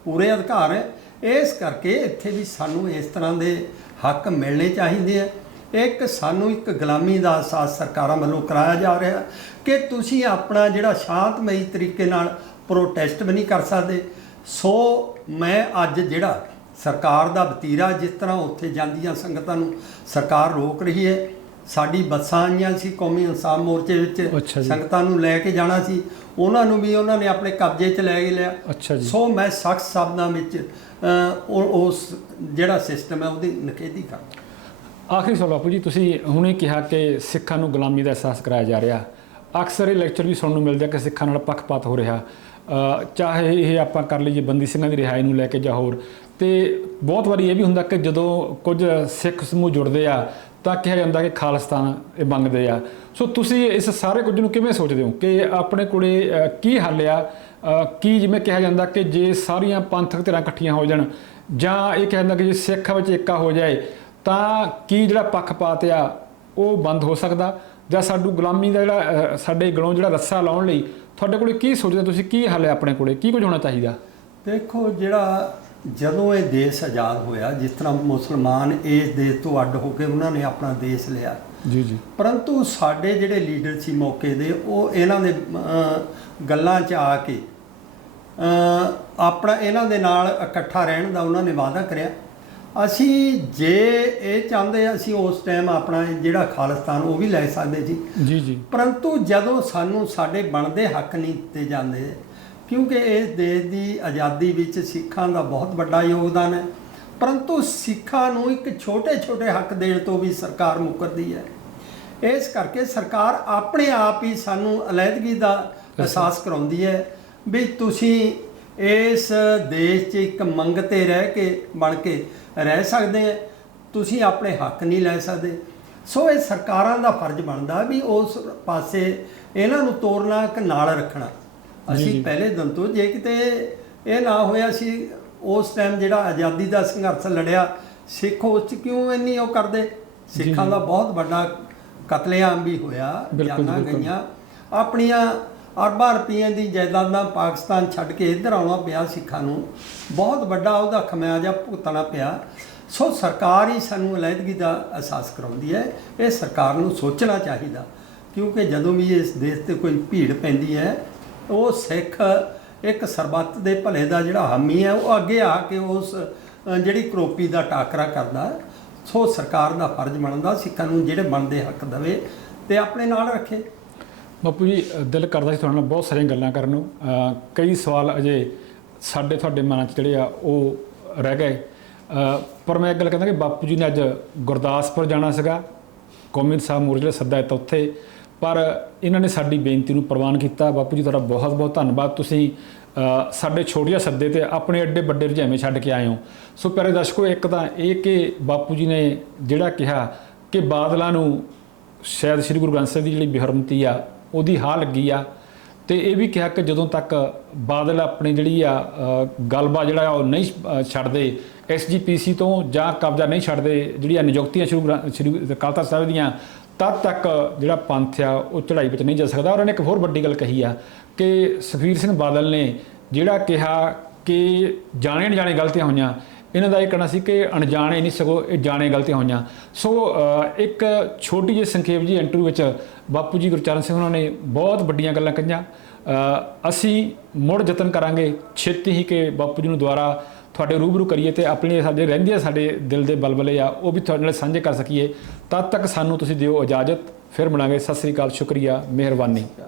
ਪੂਰੇ ਅਧਿਕਾਰ ਹੈ। ਇਸ ਕਰਕੇ ਇੱਥੇ ਵੀ ਸਾਨੂੰ ਇਸ ਤਰ੍ਹਾਂ ਦੇ ਹੱਕ ਮਿਲਣੇ ਚਾਹੀਦੇ ਆ। ਇੱਕ ਸਾਨੂੰ ਇੱਕ ਗੁਲਾਮੀ ਦਾ ਅਹਿਸਾਸ ਸਰਕਾਰਾਂ ਵੱਲੋਂ ਕਰਾਇਆ ਜਾ ਰਿਹਾ ਕਿ ਤੁਸੀਂ ਆਪਣਾ ਜਿਹੜਾ ਸ਼ਾਂਤਮਈ ਤਰੀਕੇ ਨਾਲ ਪ੍ਰੋਟੈਸਟ ਵੀ ਨਹੀਂ ਕਰ ਸਕਦੇ। ਸੋ ਮੈਂ ਅੱਜ ਜਿਹੜਾ ਸਰਕਾਰ ਦਾ ਵਤੀਰਾ, ਜਿਸ ਤਰ੍ਹਾਂ ਉੱਥੇ ਜਾਂਦੀਆਂ ਸੰਗਤਾਂ ਨੂੰ ਸਰਕਾਰ ਰੋਕ ਰਹੀ ਹੈ, ਸਾਡੀ ਬੱਸਾਂ ਆਈਆਂ ਸੀ ਕੌਮੀ ਇਨਸਾਫ ਮੋਰਚੇ ਵਿੱਚ ਸੰਗਤਾਂ ਨੂੰ ਲੈ ਕੇ ਜਾਣਾ ਸੀ, ਉਹਨਾਂ ਨੂੰ ਵੀ ਉਹਨਾਂ ਨੇ ਆਪਣੇ ਕਬਜ਼ੇ 'ਚ ਲੈ ਲਿਆ। ਅੱਛਾ ਜੀ। ਸੋ ਮੈਂ ਸਖਤ ਸ਼ਬਦਾਂ ਵਿੱਚ ਉਸ ਜਿਹੜਾ ਸਿਸਟਮ ਹੈ ਉਹਦੀ ਨਿਖੇਧੀ ਕਰਦਾ। ਆਖਰੀ ਸਵਾਲ ਬਾਪੂ ਜੀ, ਤੁਸੀਂ ਹੁਣੇ ਕਿਹਾ ਕਿ ਸਿੱਖਾਂ ਨੂੰ ਗੁਲਾਮੀ ਦਾ ਅਹਿਸਾਸ ਕਰਾਇਆ ਜਾ ਰਿਹਾ। ਅਕਸਰ ਇਹ ਲੈਕਚਰ ਵੀ ਸੁਣਨ ਨੂੰ ਮਿਲਦਾ ਕਿ ਸਿੱਖਾਂ ਨਾਲ ਪੱਖਪਾਤ ਹੋ ਰਿਹਾ, ਚਾਹੇ ਇਹ ਆਪਾਂ ਕਰ ਲਈਏ ਬੰਦੀ ਸਿੰਘਾਂ ਦੀ ਰਿਹਾਈ ਨੂੰ ਲੈ ਕੇ ਜਾਂ ਹੋਰ। ਤੇ ਬਹੁਤ ਵਾਰੀ ਇਹ ਵੀ ਹੁੰਦਾ ਕਿ ਜਦੋਂ ਕੁਝ ਸਿੱਖ ਸਮੂਹ ਜੁੜਦੇ ਆ ਤਾਂ ਕਿਹਾ ਜਾਂਦਾ ਕਿ ਖਾਲਿਸਤਾਨ ਇਹ ਮੰਗਦੇ ਆ। ਸੋ ਤੁਸੀਂ ਇਸ ਸਾਰੇ ਕੁਝ ਨੂੰ ਕਿਵੇਂ ਸੋਚਦੇ ਹੋ ਕਿ ਆਪਣੇ ਕੋਲੇ ਕੀ ਹੱਲ ਆ? ਕੀ ਜਿਵੇਂ ਕਿਹਾ ਜਾਂਦਾ ਕਿ ਜੇ ਸਾਰੀਆਂ ਪੰਥਕ ਧਿਰਾਂ ਇਕੱਠੀਆਂ ਹੋ ਜਾਣ, ਜਾਂ ਇਹ ਕਿਹਾ ਜਾਂਦਾ ਕਿ ਜੇ ਸਿੱਖਾਂ ਵਿੱਚ ਏਕਾ ਹੋ ਜਾਏ ਤਾਂ ਕੀ ਜਿਹੜਾ ਪੱਖਪਾਤ ਆ ਉਹ ਬੰਦ ਹੋ ਸਕਦਾ, ਜਾਂ ਸਾਡੂ ਗੁਲਾਮੀ ਦਾ ਜਿਹੜਾ ਸਾਡੇ ਗਲੋਂ ਜਿਹੜਾ ਰੱਸਾ ਲਾਉਣ ਲਈ ਤੁਹਾਡੇ ਕੋਲੇ ਕੀ ਸੋਚਦੇ ਤੁਸੀਂ? ਕੀ ਹੱਲ ਹੈ ਆਪਣੇ ਕੋਲੇ? ਕੀ ਕੁਝ ਹੋਣਾ ਚਾਹੀਦਾ? ਦੇਖੋ, ਜਿਹੜਾ ਜਦੋਂ ਇਹ ਦੇਸ਼ ਆਜ਼ਾਦ ਹੋਇਆ, ਜਿਸ ਤਰ੍ਹਾਂ ਮੁਸਲਮਾਨ ਇਸ ਦੇਸ਼ ਤੋਂ ਅੱਡ ਹੋ ਕੇ ਉਹਨਾਂ ਨੇ ਆਪਣਾ ਦੇਸ਼ ਲਿਆ, ਜੀ ਜੀ, ਪਰੰਤੂ ਸਾਡੇ ਜਿਹੜੇ ਲੀਡਰ ਸੀ ਮੌਕੇ ਦੇ, ਉਹ ਇਹਨਾਂ ਦੇ ਗੱਲਾਂ 'ਚ ਆ ਕੇ ਆਪਣਾ ਇਹਨਾਂ ਦੇ ਨਾਲ ਇਕੱਠਾ ਰਹਿਣ ਦਾ ਉਹਨਾਂ ਨੇ ਵਾਅਦਾ ਕਰਿਆ। ਅਸੀਂ ਜੇ ਇਹ ਚਾਹੁੰਦੇ ਅਸੀਂ ਉਸ ਟਾਈਮ ਆਪਣਾ ਜਿਹੜਾ ਖਾਲਿਸਤਾਨ ਉਹ ਵੀ ਲੈ ਸਕਦੇ ਸੀ। ਜੀ ਜੀ। ਪਰੰਤੂ ਜਦੋਂ ਸਾਨੂੰ ਸਾਡੇ ਬਣਦੇ ਹੱਕ ਨਹੀਂ ਦਿੱਤੇ ਜਾਂਦੇ, ਕਿਉਂਕਿ ਇਸ ਦੇਸ਼ ਦੀ ਆਜ਼ਾਦੀ ਵਿੱਚ ਸਿੱਖਾਂ ਦਾ ਬਹੁਤ ਵੱਡਾ ਯੋਗਦਾਨ ਹੈ, ਪਰੰਤੂ ਸਿੱਖਾਂ ਨੂੰ ਇੱਕ ਛੋਟੇ ਹੱਕ ਦੇਣ ਤੋਂ ਵੀ ਸਰਕਾਰ ਮੁੱਕਰਦੀ ਹੈ। ਇਸ ਕਰਕੇ ਸਰਕਾਰ ਆਪਣੇ ਆਪ ਹੀ ਸਾਨੂੰ ਅਲੱਗਗੀ ਦਾ ਅਹਿਸਾਸ ਕਰਾਉਂਦੀ ਹੈ ਵੀ ਤੁਸੀਂ ਇਸ ਦੇਸ਼ 'ਚ ਇੱਕ ਮੰਗਤੇ ਰਹਿ ਕੇ ਬਣ ਕੇ ਰਹਿ ਸਕਦੇ ਹੈ, ਤੁਸੀਂ ਆਪਣੇ ਹੱਕ ਨਹੀਂ ਲੈ ਸਕਦੇ। ਸੋ ਇਹ ਸਰਕਾਰਾਂ ਦਾ ਫਰਜ਼ ਬਣਦਾ ਵੀ ਉਸ ਪਾਸੇ ਇਹਨਾਂ ਨੂੰ ਤੋਰਨਾ ਕਿ ਨਾਲ ਰੱਖਣਾ। ਅਸੀਂ ਪਹਿਲੇ ਦਿਨ ਤੋਂ, ਜੇ ਕਿਤੇ ਇਹ ਨਾ ਹੋਇਆ ਸੀ ਉਸ ਟਾਈਮ ਜਿਹੜਾ ਆਜ਼ਾਦੀ ਦਾ ਸੰਘਰਸ਼ ਲੜਿਆ, ਸਿੱਖ ਉਸ 'ਚ ਕਿਉਂ ਇੰਨੀ ਉਹ ਕਰਦੇ? ਸਿੱਖਾਂ ਦਾ ਬਹੁਤ ਵੱਡਾ ਕਤਲੇਆਮ ਵੀ ਹੋਇਆ, ਜਾਨਾਂ ਗਈਆਂ, ਆਪਣੀਆਂ ਅਰਬਾਂ ਰੁਪਈਆਂ ਦੀ ਜਾਇਦਾਦਾਂ ਪਾਕਿਸਤਾਨ ਛੱਡ ਕੇ ਇੱਧਰ ਆਉਣਾ ਪਿਆ ਸਿੱਖਾਂ ਨੂੰ, ਬਹੁਤ ਵੱਡਾ ਉਹਦਾ ਖਮਿਆਜਾ ਭੁਗਤਣਾ ਪਿਆ। ਸੋ ਸਰਕਾਰ ਹੀ ਸਾਨੂੰ ਅਲੱਗਗੀ ਦਾ ਅਹਿਸਾਸ ਕਰਾਉਂਦੀ ਹੈ। ਇਹ ਸਰਕਾਰ ਨੂੰ ਸੋਚਣਾ ਚਾਹੀਦਾ, ਕਿਉਂਕਿ ਜਦੋਂ ਵੀ ਇਸ ਦੇਸ਼ 'ਤੇ ਕੋਈ ਭੀੜ ਪੈਂਦੀ ਹੈ, ਉਹ ਸਿੱਖ ਇੱਕ ਸਰਬੱਤ ਦੇ ਭਲੇ ਦਾ ਜਿਹੜਾ ਹਾਮੀ ਹੈ, ਉਹ ਅੱਗੇ ਆ ਕੇ ਉਸ ਜਿਹੜੀ ਕਰੋਪੀ ਦਾ ਟਾਕਰਾ ਕਰਦਾ। ਸੋ ਸਰਕਾਰ ਦਾ ਫਰਜ਼ ਬਣਦਾ ਸਿੱਖਾਂ ਨੂੰ ਜਿਹੜੇ ਬਣਦੇ ਹੱਕ ਦੇਵੇ ਤੇ ਆਪਣੇ ਨਾਲ ਰੱਖੇ। ਬਾਪੂ ਜੀ, ਦਿਲ ਕਰਦਾ ਸੀ ਤੁਹਾਡੇ ਨਾਲ ਬਹੁਤ ਸਾਰੀਆਂ ਗੱਲਾਂ ਕਰਨ ਨੂੰ, ਕਈ ਸਵਾਲ ਅਜੇ ਸਾਡੇ ਤੁਹਾਡੇ ਮਨਾਂ 'ਚ ਜਿਹੜੇ ਆ ਉਹ ਰਹਿ ਗਏ, ਪਰ ਮੈਂ ਇੱਕ ਗੱਲ ਕਹਿੰਦਾ ਕਿ ਬਾਪੂ ਜੀ ਨੇ ਅੱਜ ਗੁਰਦਾਸਪੁਰ ਜਾਣਾ ਸੀਗਾ, ਕੌਮੀ ਇਨਸਾਫ ਮੋਰਚੇ ਦਾ ਸੱਦਾ ਦਿੱਤਾ ਉੱਥੇ, ਪਰ ਇਹਨਾਂ ਨੇ ਸਾਡੀ ਬੇਨਤੀ ਨੂੰ ਪ੍ਰਵਾਨ ਕੀਤਾ। ਬਾਪੂ ਜੀ, ਤੁਹਾਡਾ ਬਹੁਤ ਬਹੁਤ ਧੰਨਵਾਦ। ਤੁਸੀਂ ਸਾਡੇ ਛੋਟੇ ਸੱਦੇ ਤੇ ਆਪਣੇ ਐਡੇ ਵੱਡੇ ਰੁਝੇਵੇਂ ਛੱਡ ਕੇ ਆਏ ਹੋ। ਸੋ ਪਿਆਰੇ ਦਰਸ਼ਕੋ, ਇੱਕ ਤਾਂ ਇਹ ਕਿ ਬਾਪੂ ਜੀ ਨੇ ਜਿਹੜਾ ਕਿਹਾ ਕਿ ਬਾਦਲਾਂ ਨੂੰ ਸ਼ਾਇਦ ਸ੍ਰੀ ਗੁਰੂ ਗ੍ਰੰਥ ਸਾਹਿਬ ਦੀ ਜਿਹੜੀ ਬੇਹਰਮਤੀ ਆ ਉਹਦੀ ਹਾਂ ਲੱਗੀ ਆ, ਤੇ ਇਹ ਵੀ ਕਿਹਾ ਕਿ ਜਦੋਂ ਤੱਕ ਬਾਦਲ ਆਪਣੀ ਜਿਹੜੀ ਆ ਗਲਬਾ ਜਿਹੜਾ ਉਹ ਨਹੀਂ ਛੱਡਦੇ SGPC ਤੋਂ, ਜਾਂ ਕਬਜ਼ਾ ਨਹੀਂ ਛੱਡਦੇ ਜਿਹੜੀਆਂ ਨਿਯੁਕਤੀਆਂ ਸ਼੍ਰੀ ਅਕਾਲ ਤਖ਼ਤ ਸਾਹਿਬ ਦੀਆਂ, ਤਦ ਤੱਕ ਜਿਹੜਾ ਪੰਥ ਆ ਉਹ ਚੜ੍ਹਾਈ ਵਿੱਚ ਨਹੀਂ ਜਾ ਸਕਦਾ। ਉਹਨਾਂ ਨੇ ਇੱਕ ਹੋਰ ਵੱਡੀ ਗੱਲ ਕਹੀ ਆ ਕਿ ਸੁਖਬੀਰ ਸਿੰਘ ਬਾਦਲ ਨੇ ਜਿਹੜਾ ਕਿਹਾ ਕਿ ਜਾਣੇ ਅਣਜਾਣੇ ਗਲਤੀਆਂ ਹੋਈਆਂ, ਇਹਨਾਂ ਦਾ ਇਹ ਕਹਿਣਾ ਸੀ ਕਿ ਅਣਜਾਣੇ ਨਹੀਂ ਸਗੋਂ ਇਹ ਜਾਣੇ ਗਲਤੀਆਂ ਹੋਈਆਂ। ਸੋ ਇੱਕ ਛੋਟੀ ਜਿਹੀ ਸੰਖੇਪ ਜੀ ਇੰਟਰਵਿਊ ਵਿੱਚ ਬਾਪੂ ਜੀ ਗੁਰਚਰਨ ਸਿੰਘ ਉਹਨਾਂ ਨੇ ਬਹੁਤ ਵੱਡੀਆਂ ਗੱਲਾਂ ਕਹੀਆਂ। ਅਸੀਂ ਮੁੜ ਯਤਨ ਕਰਾਂਗੇ ਛੇਤੀ ਹੀ ਕਿ ਬਾਪੂ ਜੀ ਨੂੰ ਦੁਬਾਰਾ ਤੁਹਾਡੇ ਰੂਬਰੂ ਕਰੀਏ ਤੇ ਆਪਣੇ ਸਾਡੇ ਰਹਿੰਦੇ ਸਾਡੇ ਦਿਲ ਦੇ ਬਲਬਲੇ ਆ ਉਹ ਵੀ ਤੁਹਾਡੇ ਨਾਲ ਸਾਂਝੇ ਕਰ ਸਕੀਏ। ਤਦ ਤੱਕ ਸਾਨੂੰ ਤੁਸੀਂ ਦਿਓ ਇਜਾਜ਼ਤ, ਫਿਰ ਮਿਲਾਂਗੇ। ਸਤਿ ਸ੍ਰੀ ਅਕਾਲ, ਸ਼ੁਕਰੀਆ, ਮਿਹਰਬਾਨੀ।